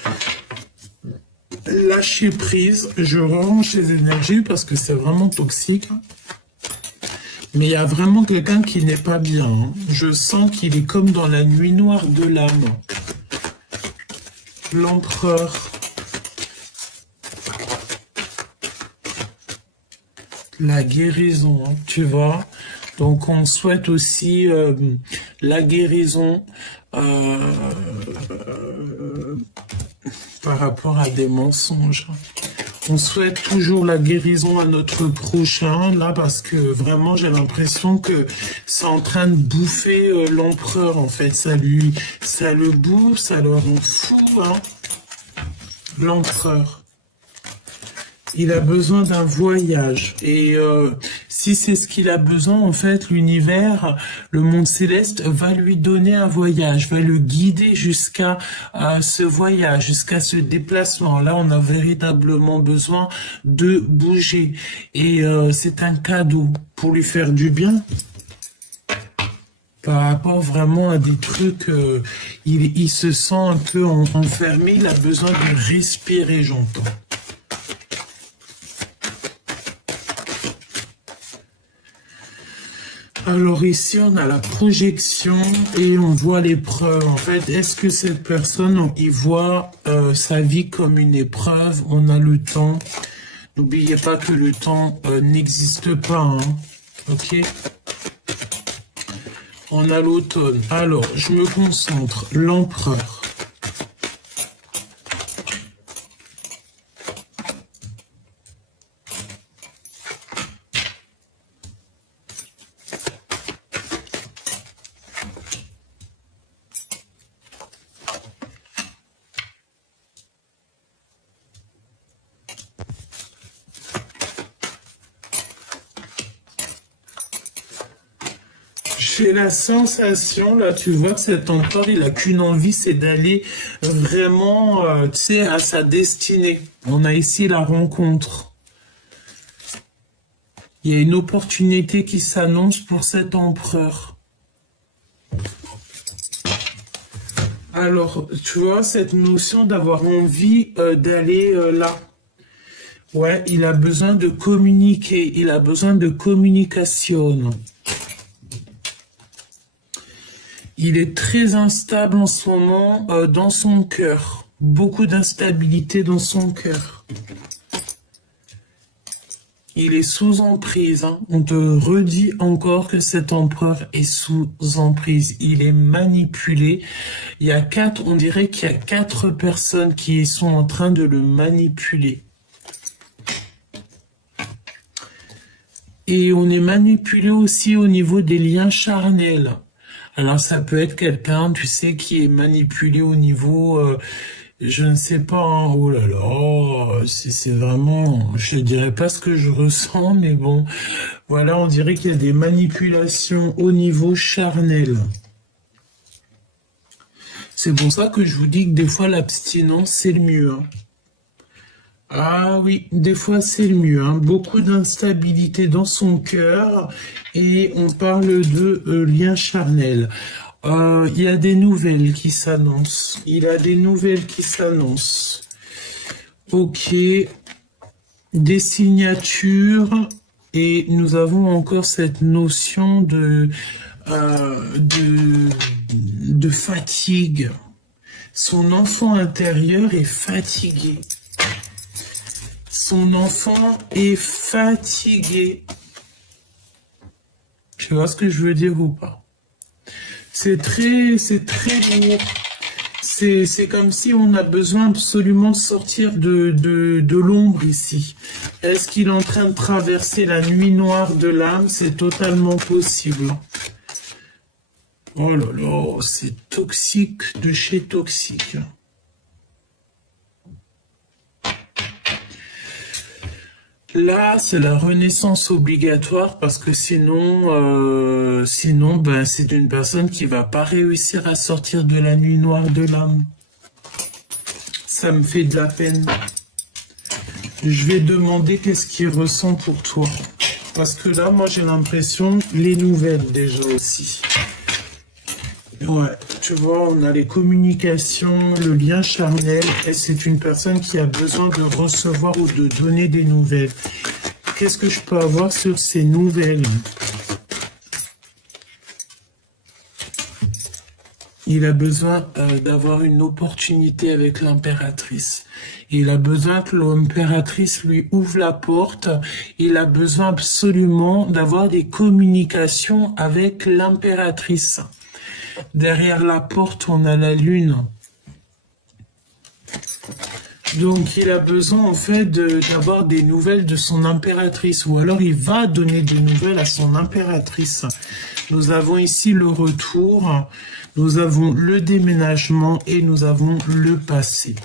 lâcher prise. Je range les énergies parce que c'est vraiment toxique. Mais il y a vraiment quelqu'un qui n'est pas bien. Hein. Je sens qu'il est comme dans la nuit noire de l'âme. L'empereur. La guérison, hein, tu vois. Donc on souhaite aussi la guérison par rapport à des mensonges. On souhaite toujours la guérison à notre prochain, là, parce que vraiment, j'ai l'impression que c'est en train de bouffer l'empereur, en fait. Ça le bouffe, ça le rend fou, hein. L'empereur. Il a besoin d'un voyage. Et si c'est ce qu'il a besoin, en fait, l'univers, le monde céleste va lui donner un voyage, va le guider jusqu'à ce voyage, jusqu'à ce déplacement. Là, on a véritablement besoin de bouger. Et c'est un cadeau pour lui faire du bien. par rapport vraiment à des trucs, il se sent un peu enfermé, il a besoin de respirer, j'entends. Alors ici, on a la projection et on voit l'épreuve. En fait, est-ce que cette personne, il voit sa vie comme une épreuve? On a le temps. N'oubliez pas que le temps n'existe pas, hein. Ok? On a l'automne. Alors, je me concentre. L'empereur. J'ai la sensation, là, tu vois que cet empereur, il a qu'une envie, c'est d'aller vraiment, tu sais, à sa destinée. On a ici la rencontre. Il y a une opportunité qui s'annonce pour cet empereur. Alors, tu vois, cette notion d'avoir envie d'aller là. Ouais, il a besoin de communiquer, il a besoin de communication. Il est très instable en ce moment dans son cœur. Beaucoup d'instabilité dans son cœur. Il est sous emprise. Hein. On te redit encore que cet empereur est sous emprise. Il est manipulé. Il y a on dirait qu'il y a 4 personnes qui sont en train de le manipuler. Et on est manipulé aussi au niveau des liens charnels. Alors ça peut être quelqu'un, tu sais, qui est manipulé au niveau, je ne sais pas, hein, oh là là, c'est vraiment, je ne dirais pas ce que je ressens, mais bon, voilà, on dirait qu'il y a des manipulations au niveau charnel. C'est pour ça que je vous dis que des fois l'abstinence c'est le mieux. Hein. Ah oui, des fois c'est le mieux. Hein. Beaucoup d'instabilité dans son cœur et on parle de lien charnel. Il y a des nouvelles qui s'annoncent. Il a des nouvelles qui s'annoncent. Ok. Des signatures et nous avons encore cette notion de fatigue. Son enfant intérieur est fatigué. Son enfant est fatigué. Tu vois ce que je veux dire ou pas? C'est très lourd. C'est comme si on a besoin absolument de sortir de l'ombre ici. Est-ce qu'il est en train de traverser la nuit noire de l'âme? C'est totalement possible. Oh là là, c'est toxique de chez toxique. Là, c'est la renaissance obligatoire parce que sinon, ben, c'est une personne qui va pas réussir à sortir de la nuit noire de l'âme. Ça me fait de la peine. Je vais demander qu'est-ce qu'il ressent pour toi. Parce que là, moi, j'ai l'impression, les nouvelles déjà aussi. Ouais, tu vois, on a les communications, le lien charnel, et c'est une personne qui a besoin de recevoir ou de donner des nouvelles. Qu'est-ce que je peux avoir sur ces nouvelles? Il a besoin d'avoir une opportunité avec l'impératrice. Il a besoin que l'impératrice lui ouvre la porte. Il a besoin absolument d'avoir des communications avec l'impératrice. Derrière la porte, on a la lune. Donc, il a besoin, en fait, d'avoir des nouvelles de son impératrice. Ou alors, il va donner des nouvelles à son impératrice. Nous avons ici le retour. Nous avons le déménagement et nous avons le passé.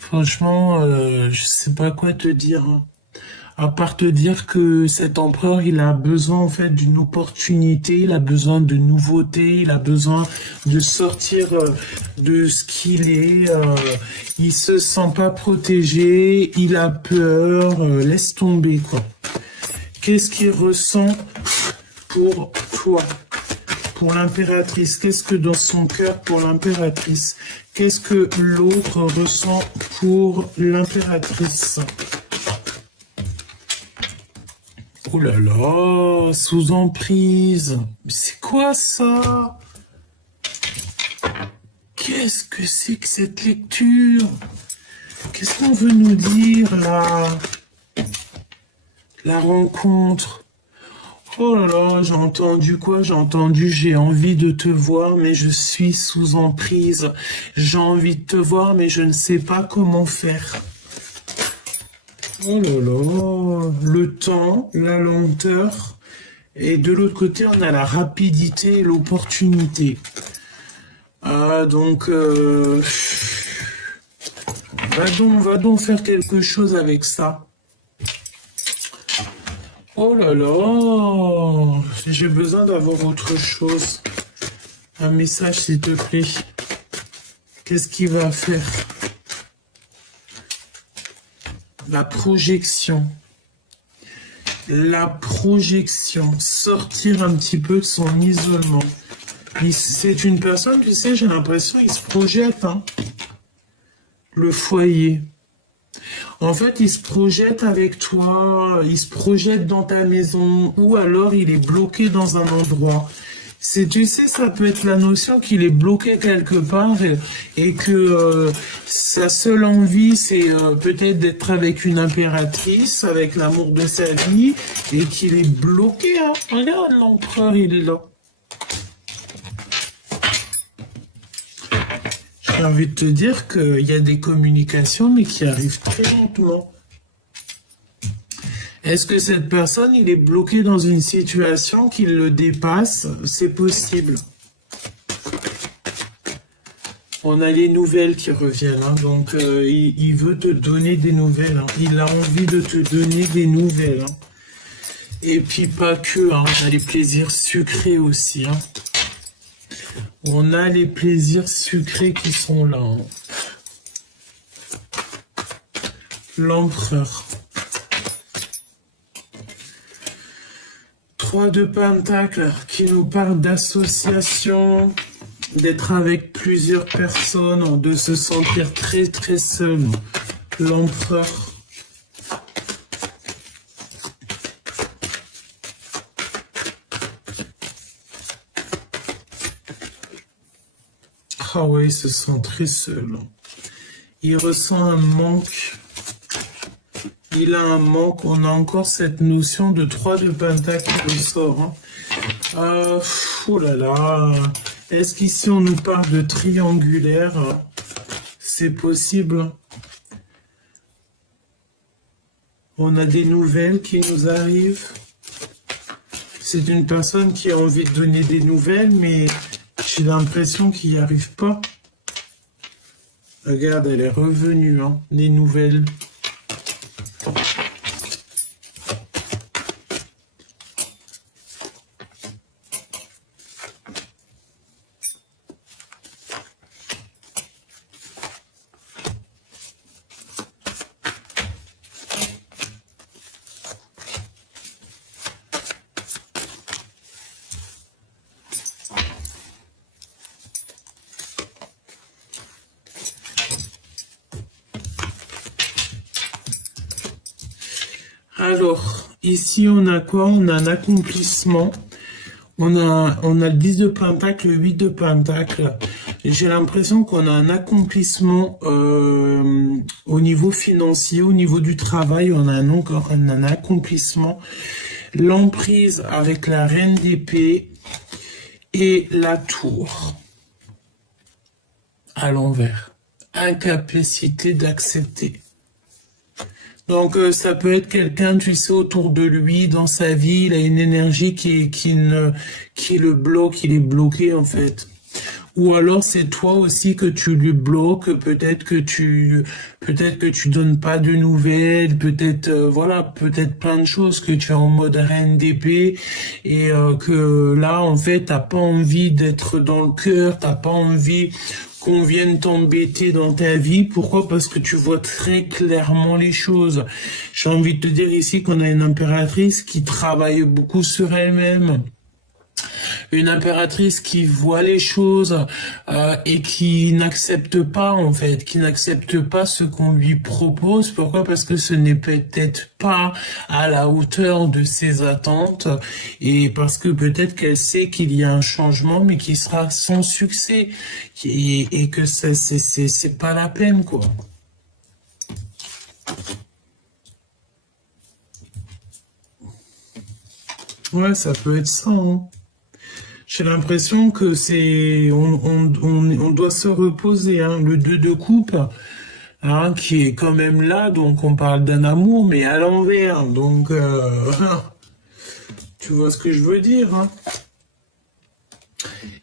Franchement, je sais pas quoi te dire. Hein. À part te dire que cet empereur, il a besoin en fait d'une opportunité, il a besoin de nouveautés, il a besoin de sortir de ce qu'il est. Il se sent pas protégé, il a peur, laisse tomber quoi. Qu'est-ce qu'il ressent pour toi, pour l'impératrice? Qu'est-ce que dans son cœur pour l'impératrice? Qu'est-ce que l'autre ressent pour l'impératrice? Oh là là, sous emprise. C'est quoi ça? Qu'est-ce que c'est que cette lecture? Qu'est-ce qu'on veut nous dire là? La rencontre. Oh là là, j'ai entendu quoi? J'ai entendu j'ai envie de te voir, mais je suis sous emprise. J'ai envie de te voir, mais je ne sais pas comment faire. Oh là là, le temps, la lenteur, et de l'autre côté, on a la rapidité et l'opportunité. Donc, va donc faire quelque chose avec ça. Oh là là, j'ai besoin d'avoir autre chose. Un message, s'il te plaît. Qu'est-ce qu'il va faire? La projection. La projection. Sortir un petit peu de son isolement. C'est une personne, tu sais, j'ai l'impression, il se projette. Hein. Le foyer. En fait, il se projette avec toi, il se projette dans ta maison, ou alors il est bloqué dans un endroit. Tu sais, ça peut être la notion qu'il est bloqué quelque part et que sa seule envie, c'est peut-être d'être avec une impératrice, avec l'amour de sa vie, et qu'il est bloqué. Hein. Regarde, l'empereur, il est là. J'ai envie de te dire qu'il y a des communications, mais qui arrivent très lentement. Est-ce que cette personne, il est bloqué dans une situation qui le dépasse? C'est possible. On a les nouvelles qui reviennent, hein, donc il veut te donner des nouvelles. Hein. Il a envie de te donner des nouvelles. Hein. Et puis pas que, hein, on a les plaisirs sucrés aussi. Hein. On a les plaisirs sucrés qui sont là. Hein. L'empereur. 3 de Pentacles qui nous parle d'association, d'être avec plusieurs personnes, de se sentir très très seul. L'empereur. Ah ouais, il se sent très seul. Il ressent un manque. Il a un manque. On a encore cette notion de 3 de Pentacles qui ressort. Hein. Oh là là. Est-ce qu'ici on nous parle de triangulaire? C'est possible. On a des nouvelles qui nous arrivent. C'est une personne qui a envie de donner des nouvelles, mais j'ai l'impression qu'il n'y arrive pas. Regarde, elle est revenue, hein, les nouvelles. Alors, ici, on a quoi? On a un accomplissement. On a le 10 de Pentacle, le 8 de Pentacle. J'ai l'impression qu'on a un accomplissement au niveau financier, au niveau du travail. On a encore un accomplissement. L'emprise avec la reine d'épée et la tour à l'envers. Incapacité d'accepter. Donc ça peut être quelqu'un, tu sais, autour de lui, dans sa vie, il a une énergie qui le bloque, il est bloqué en fait. Ou alors c'est toi aussi que tu lui bloques, peut-être que tu donnes pas de nouvelles, peut-être voilà, peut-être plein de choses que tu es en mode reine d'épée et que là en fait t'as pas envie d'être dans le cœur, t'as pas envie qu'on vienne t'embêter dans ta vie. Pourquoi? Parce que tu vois très clairement les choses. J'ai envie de te dire ici qu'on a une impératrice qui travaille beaucoup sur elle-même. Une impératrice qui voit les choses et qui n'accepte pas en fait, qui n'accepte pas ce qu'on lui propose. Pourquoi? Parce que ce n'est peut-être pas à la hauteur de ses attentes et parce que peut-être qu'elle sait qu'il y a un changement mais qui sera sans succès et que c'est pas la peine quoi. Ouais, ça peut être ça, hein. J'ai l'impression que on doit se reposer, hein. Le 2 de coupe, hein, qui est quand même là, donc on parle d'un amour, mais à l'envers. Donc, tu vois ce que je veux dire, hein.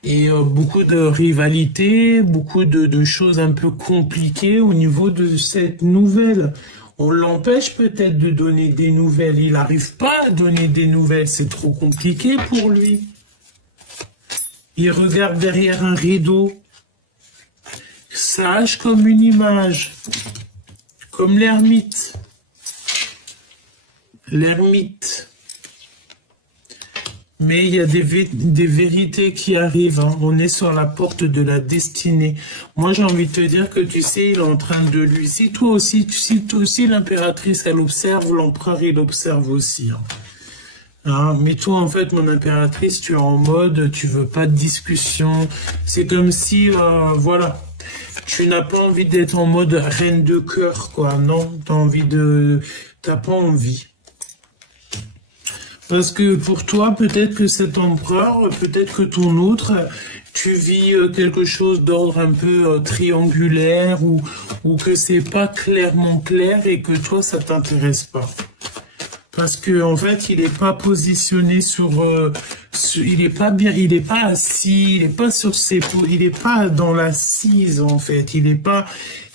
Et beaucoup de rivalité, beaucoup de choses un peu compliquées au niveau de cette nouvelle. On l'empêche peut-être de donner des nouvelles. Il n'arrive pas à donner des nouvelles. C'est trop compliqué pour lui. Il regarde derrière un rideau, sage comme une image, comme l'ermite. L'ermite. Mais il y a des vérités qui arrivent, hein. On est sur la porte de la destinée. Moi, j'ai envie de te dire que tu sais, il est en train de lui. Si toi aussi, l'impératrice, elle observe, l'empereur, il observe aussi, hein. Hein, mais toi, en fait, mon impératrice, tu es en mode, tu veux pas de discussion. C'est comme si, voilà, tu n'as pas envie d'être en mode reine de cœur, quoi. Non, t'as pas envie. Parce que pour toi, peut-être que cet empereur, peut-être que ton autre, tu vis quelque chose d'ordre un peu triangulaire ou que c'est pas clairement clair et que toi, ça t'intéresse pas. Parce que en fait, il n'est pas positionné il est pas bien, il est pas assis, il est pas sur il est pas dans l'assise en fait. Il est pas,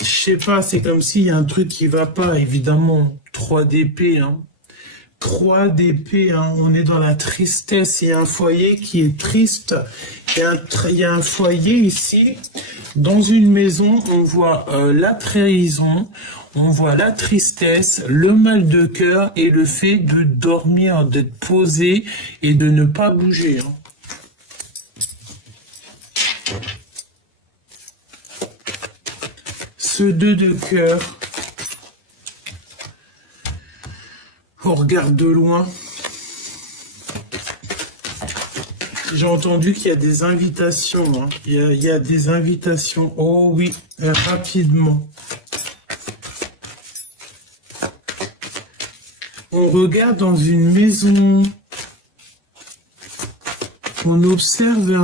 je sais pas, c'est comme s'il y a un truc qui va pas, évidemment. 3 d'épée, hein. 3 d'épée, hein. On est dans la tristesse. Il y a un foyer qui est triste. Il y a un foyer ici. Dans une maison, on voit la trahison, on voit la tristesse, le mal de cœur et le fait de dormir, d'être posé et de ne pas bouger, hein. Ce 2 de cœur, on regarde de loin. J'ai entendu qu'il y a des invitations, hein. Il y a des invitations. Oh oui, rapidement. On regarde dans une maison. On observe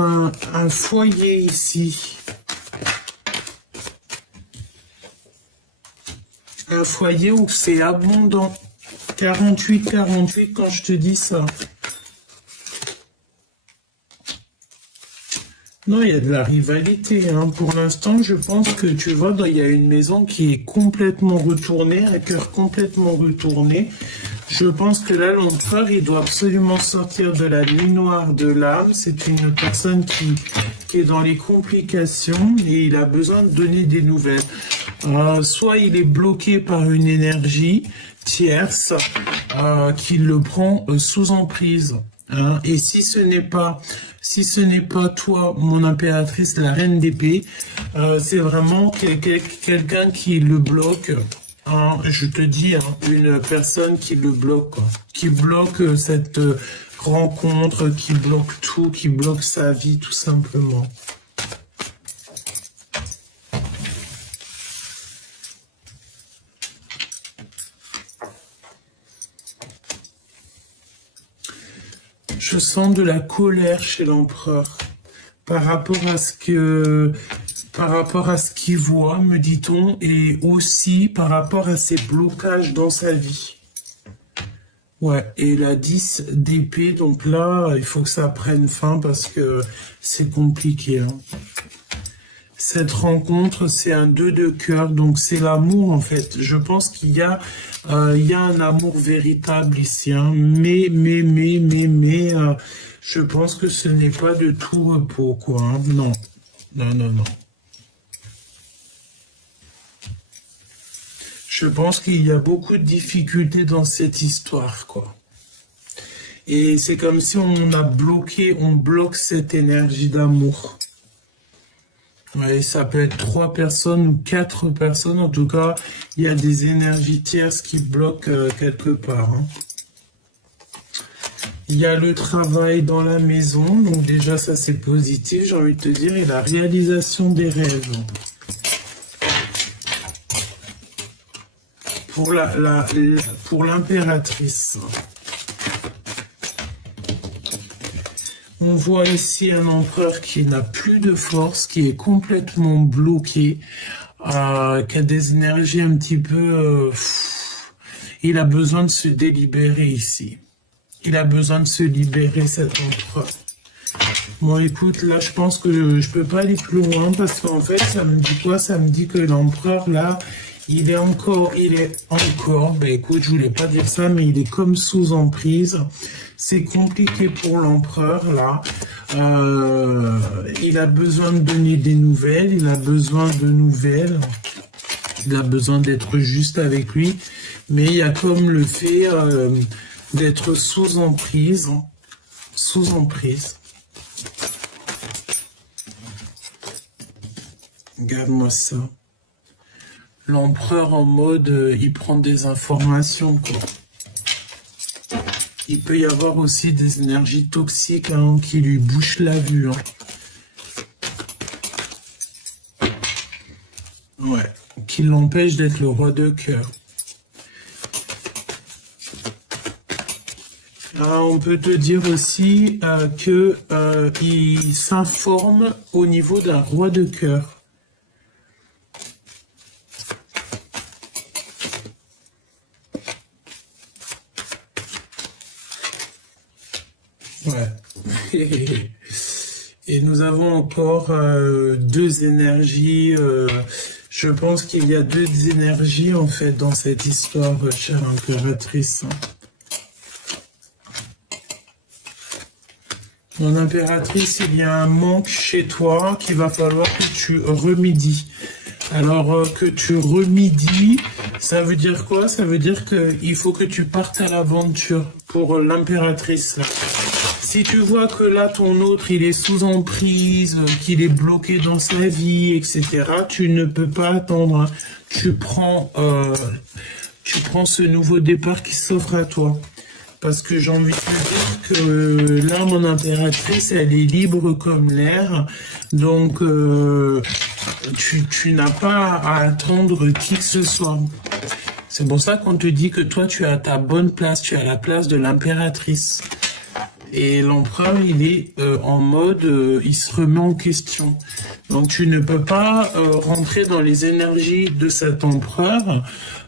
un foyer ici. Un foyer où c'est abondant. 48 quand je te dis ça. Non, il y a de la rivalité, hein. Pour l'instant, je pense que tu vois, il y a une maison qui est complètement retournée, un cœur complètement retourné. Je pense que là, l'empereur, il doit absolument sortir de la nuit noire de l'âme. C'est une personne qui est dans les complications et il a besoin de donner des nouvelles. Soit il est bloqué par une énergie tierce qui le prend sous emprise. Hein. Et si ce n'est pas toi, mon impératrice, la reine d'épée, c'est vraiment quelqu'un qui le bloque. Hein, je te dis, hein, une personne qui le bloque, quoi. Qui bloque cette rencontre, qui bloque tout, qui bloque sa vie, tout simplement. Je sens de la colère chez l'empereur par rapport à ce qu'il voit, me dit-on, et aussi par rapport à ses blocages dans sa vie. Ouais, et la 10 d'épée, donc là, il faut que ça prenne fin parce que c'est compliqué, hein. Cette rencontre, c'est un 2 de cœur, donc c'est l'amour en fait. Je pense qu'il y a un amour véritable ici, hein. Mais, je pense que ce n'est pas de tout repos, quoi, hein. Non, non, non, non. Je pense qu'il y a beaucoup de difficultés dans cette histoire, quoi. Et c'est comme si on a bloqué, on bloque cette énergie d'amour. Ouais, ça peut être 3 personnes ou 4 personnes. En tout cas, il y a des énergies tierces qui bloquent quelque part, hein. Il y a le travail dans la maison. Donc déjà, ça c'est positif, j'ai envie de te dire. Et la réalisation des rêves. Pour l'impératrice. On voit ici un empereur qui n'a plus de force, qui est complètement bloqué, qui a des énergies un petit peu... il a besoin de se délibérer ici. Il a besoin de se libérer, cet empereur. Bon, écoute, là, je pense que je peux pas aller plus loin parce qu'en fait, ça me dit quoi? Ça me dit que l'empereur, là, il est encore, ben écoute, je voulais pas dire ça, mais il est comme sous emprise. C'est compliqué pour l'empereur, là. Il a besoin de donner des nouvelles, il a besoin de nouvelles. Il a besoin d'être juste avec lui. Mais il y a comme le fait d'être sous emprise. Sous emprise. Regarde-moi ça. L'empereur en mode, il prend des informations, quoi. Il peut y avoir aussi des énergies toxiques, hein, qui lui bouchent la vue, hein. Ouais, qui l'empêchent d'être le roi de cœur. On peut te dire aussi qu'il s'informe au niveau d'un roi de cœur. Ouais. Et nous avons encore deux énergies. Je pense qu'il y a deux énergies en fait dans cette histoire, chère impératrice. Mon impératrice, il y a un manque chez toi qu'il va falloir que tu remédies. Alors que tu remédies, ça veut dire quoi? Ça veut dire qu'il faut que tu partes à l'aventure pour l'impératrice. Si tu vois que là, ton autre, il est sous emprise, qu'il est bloqué dans sa vie, etc., tu ne peux pas attendre. Tu prends ce nouveau départ qui s'offre à toi. Parce que j'ai envie de te dire que là, mon impératrice, elle est libre comme l'air. Donc, tu n'as pas à attendre qui que ce soit. C'est pour ça qu'on te dit que toi, tu as ta bonne place. Tu as la place de l'impératrice. Et l'empereur, il est en mode, il se remet en question. Donc tu ne peux pas rentrer dans les énergies de cet empereur,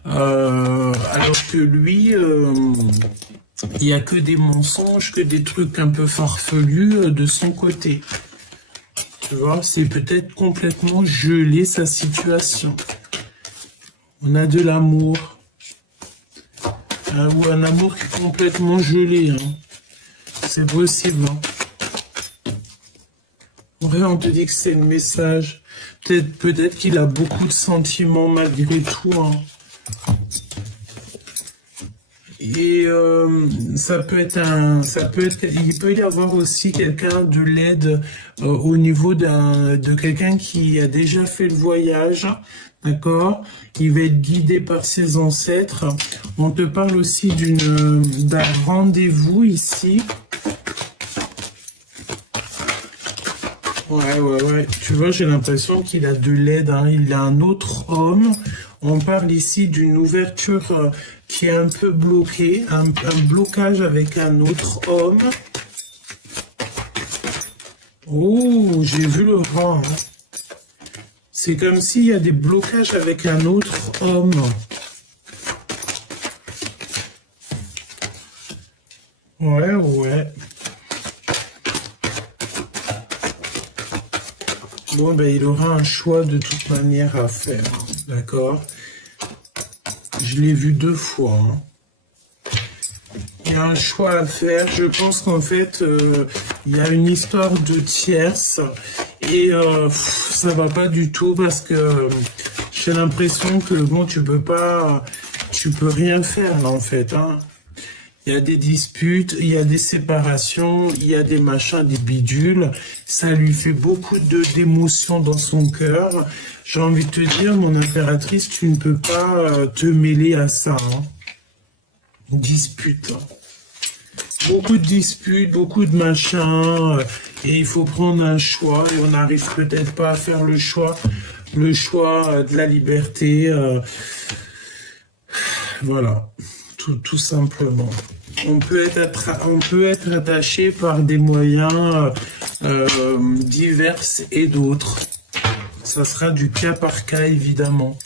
alors que lui, il n'y a que des mensonges, que des trucs un peu farfelus de son côté. Tu vois, c'est peut-être complètement gelé sa situation. On a de l'amour. Ou un amour qui est complètement gelé, hein. C'est possible, hein. Ouais, on te dit que c'est le message. Peut-être qu'il a beaucoup de sentiments malgré tout, hein. Et il peut y avoir aussi quelqu'un de l'aide au niveau de quelqu'un qui a déjà fait le voyage, d'accord? Il va être guidé par ses ancêtres. On te parle aussi d'un rendez-vous ici. Ouais. Tu vois, j'ai l'impression qu'il a de l'aide, hein. Il a un autre homme. On parle ici d'une ouverture qui est un peu bloquée, un blocage avec un autre homme. Oh, j'ai vu le rang, hein. C'est comme s'il y a des blocages avec un autre homme. Ouais, ouais. Bon, ben, il aura un choix de toute manière à faire, hein, d'accord? Je l'ai vu 2 fois, hein. Il y a un choix à faire. Je pense qu'en fait, il y a une histoire de tierce et ça va pas du tout parce que j'ai l'impression que bon, tu peux rien faire là en fait, hein. Il y a des disputes, il y a des séparations, il y a des machins, des bidules. Ça lui fait beaucoup d'émotions dans son cœur. J'ai envie de te dire, mon impératrice, tu ne peux pas te mêler à ça, hein. Dispute, hein. Beaucoup de disputes, beaucoup de machins, et il faut prendre un choix, et on n'arrive peut-être pas à faire le choix de la liberté, voilà, tout simplement. On peut être attaché par des moyens divers et d'autres. Ça sera du cas par cas, évidemment.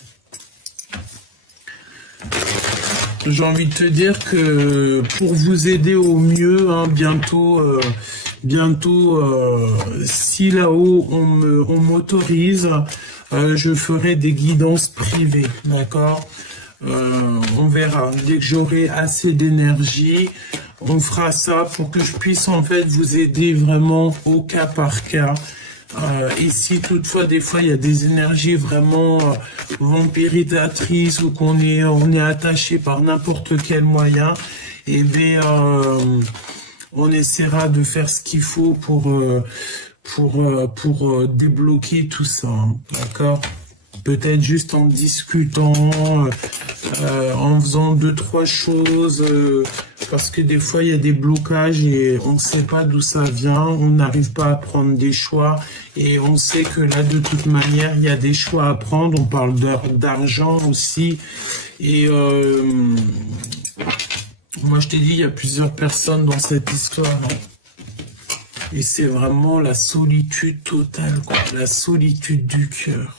J'ai envie de te dire que pour vous aider au mieux, hein, bientôt, si là-haut on m'autorise, je ferai des guidances privées, d'accord? On verra. Dès que j'aurai assez d'énergie, on fera ça pour que je puisse en fait vous aider vraiment au cas par cas. Et si toutefois des fois il y a des énergies vraiment vampirisatrices ou on est attaché par n'importe quel moyen, et bien on essaiera de faire ce qu'il faut pour débloquer tout ça, hein, d'accord? Peut-être juste en discutant, en faisant 2-3 choses, parce que des fois il y a des blocages et on ne sait pas d'où ça vient, on n'arrive pas à prendre des choix et on sait que là de toute manière il y a des choix à prendre, on parle d'argent aussi et moi je t'ai dit il y a plusieurs personnes dans cette histoire, hein. Et c'est vraiment la solitude totale, quoi, la solitude du cœur.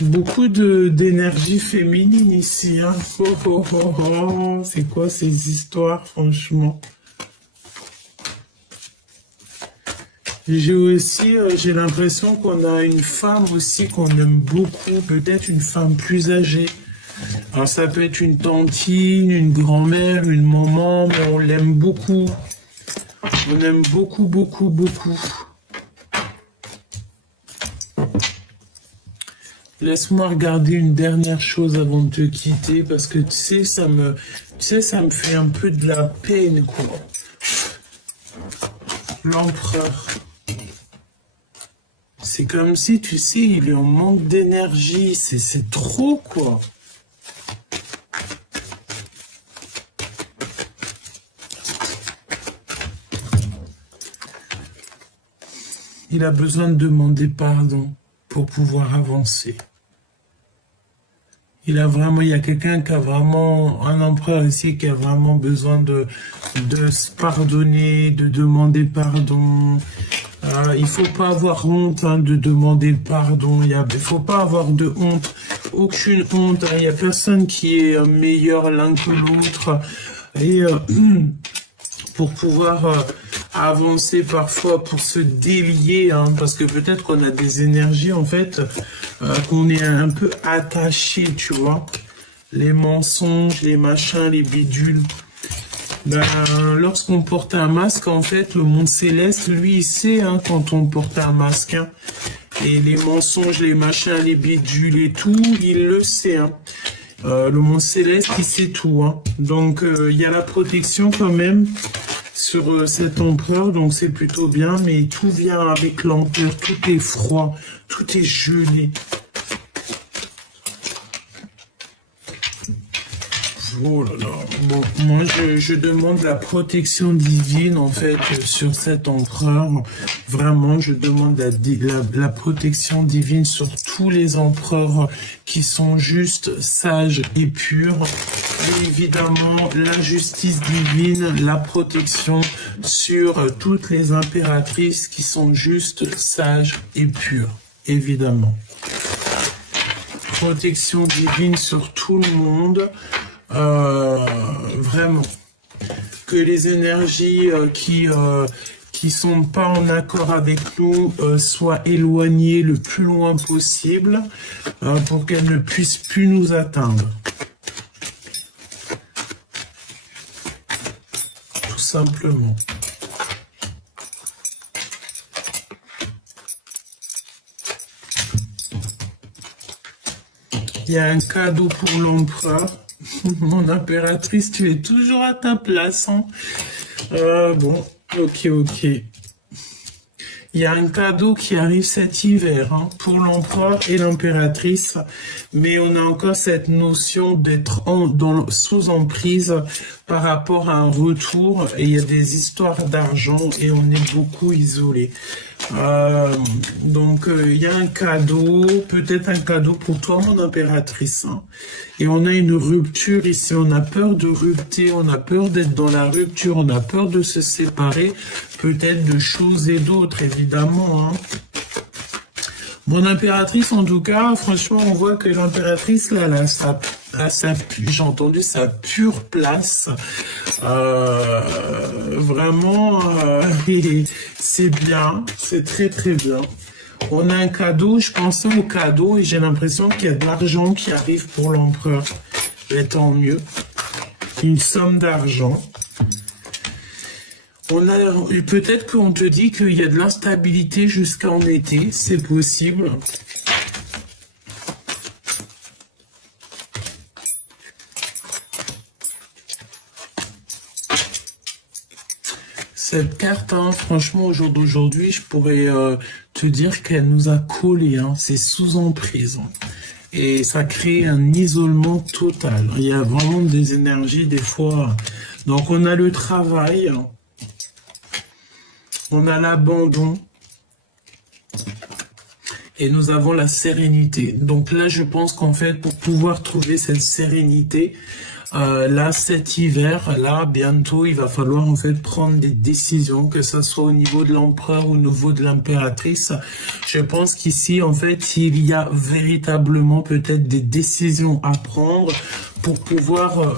Beaucoup d'énergie féminine ici, hein. Oh, oh, oh, oh. C'est quoi ces histoires, franchement? J'ai l'impression qu'on a une femme aussi qu'on aime beaucoup, peut-être une femme plus âgée. Alors ça peut être une tantine, une grand-mère, une maman, mais on l'aime beaucoup. On aime beaucoup, beaucoup, beaucoup. Laisse-moi regarder une dernière chose avant de te quitter, parce que tu sais, ça me fait un peu de la peine, quoi. L'empereur. C'est comme si, tu sais, il est en manque d'énergie. C'est trop, quoi. Il a besoin de demander pardon pour pouvoir avancer. Il y a quelqu'un qui a vraiment, un empereur ici qui a vraiment besoin de se pardonner, de demander pardon. Il faut pas avoir honte, hein, de demander pardon. Il faut pas avoir de honte, aucune honte, hein. Il y a personne qui est meilleur l'un que l'autre. Et pour pouvoir avancer parfois, pour se délier, hein, parce que peut-être qu'on a des énergies en fait, qu'on est un peu attaché, tu vois. Les mensonges, les machins, les bidules. Ben, lorsqu'on porte un masque, en fait, le monde céleste, lui, il sait, hein, quand on porte un masque, hein. Et les mensonges, les machins, les bidules et tout, il le sait, hein. Le monde céleste, il sait tout, hein. Donc, il y a la protection quand même sur cet empereur, donc c'est plutôt bien, mais tout vient avec lenteur, tout est froid, tout est gelé. Oh là là. Bon, moi je demande la protection divine en fait sur cet empereur. Vraiment, je demande la protection divine sur tous les empereurs qui sont juste sages et purs. et évidemment la justice divine, la protection sur toutes les impératrices qui sont justes, sages et pures, évidemment. Protection divine sur tout le monde, vraiment. Que les énergies qui sont pas en accord avec nous soient éloignées le plus loin possible pour qu'elles ne puissent plus nous atteindre. Tout simplement. Il y a un cadeau pour l'empereur. Mon impératrice, tu es toujours à ta place. Hein. Bon, ok. Il y a un cadeau qui arrive cet hiver hein, pour l'empereur et l'impératrice, mais on a encore cette notion d'être sous emprise par rapport à un retour, et il y a des histoires d'argent et on est beaucoup isolé. Donc il y a un cadeau, peut-être un cadeau pour toi mon impératrice, hein. Et on a une rupture ici, on a peur de rupter, on a peur d'être dans la rupture, on a peur de se séparer, peut-être de choses et d'autres évidemment, hein. Mon impératrice, en tout cas, franchement, on voit que l'impératrice, là, j'ai entendu sa pure place. Vraiment, c'est bien, c'est très très bien. On a un cadeau, je pensais au cadeau et j'ai l'impression qu'il y a de l'argent qui arrive pour l'empereur. Mais tant mieux. Une somme d'argent. Peut-être qu'on te dit qu'il y a de l'instabilité jusqu'en été, c'est possible. Cette carte, hein, franchement, au jour d'aujourd'hui, je pourrais te dire qu'elle nous a collés, hein, c'est sous emprise. Et ça crée un isolement total. Il y a vraiment des énergies, des fois. Donc, on a le travail. On a l'abandon et nous avons la sérénité. Donc là, je pense qu'en fait, pour pouvoir trouver cette sérénité, là, cet hiver, là, bientôt, il va falloir en fait prendre des décisions, que ce soit au niveau de l'empereur ou au niveau de l'impératrice. Je pense qu'ici, en fait, il y a véritablement peut-être des décisions à prendre pour pouvoir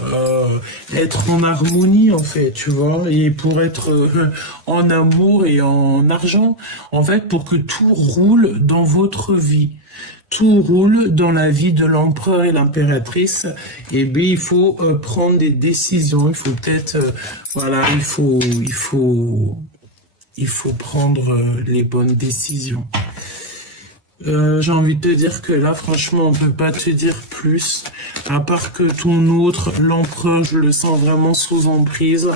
être en harmonie, en fait, tu vois, et pour être en amour et en argent, en fait, pour que tout roule dans votre vie. Tout roule dans la vie de l'empereur et l'impératrice, et bien il faut prendre des décisions, il faut peut-être, voilà, il faut prendre les bonnes décisions. J'ai envie de te dire que là, franchement, on peut pas te dire plus, à part que ton autre, l'empereur, je le sens vraiment sous emprise,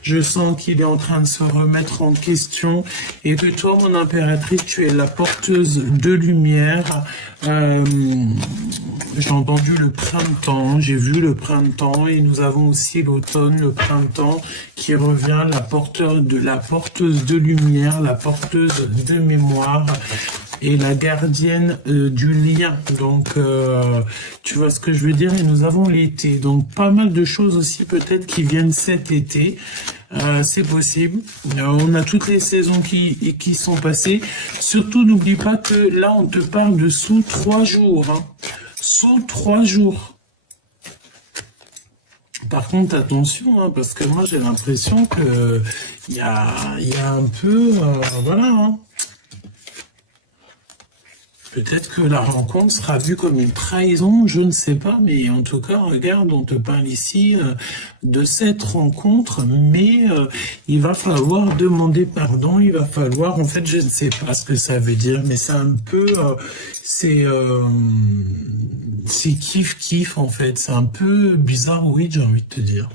je sens qu'il est en train de se remettre en question, et que toi, mon impératrice, tu es la porteuse de lumière. J'ai entendu le printemps, j'ai vu le printemps, et nous avons aussi l'automne, le printemps, qui revient, la porteuse de lumière, la porteuse de mémoire, et la gardienne du lien. Donc, tu vois ce que je veux dire. Et nous avons l'été. Donc, pas mal de choses aussi peut-être qui viennent cet été. C'est possible. On a toutes les saisons qui sont passées. Surtout, n'oublie pas que là, on te parle de sous 3 jours. Hein. Sous 3 jours. Par contre, attention, hein, parce que moi, j'ai l'impression que il y a un peu... voilà, hein. Peut-être que la rencontre sera vue comme une trahison, je ne sais pas, mais en tout cas, regarde, on te parle ici de cette rencontre, mais il va falloir demander pardon, il va falloir, en fait, je ne sais pas ce que ça veut dire, mais c'est un peu, c'est kiff-kiff, en fait, c'est un peu bizarre, oui, j'ai envie de te dire.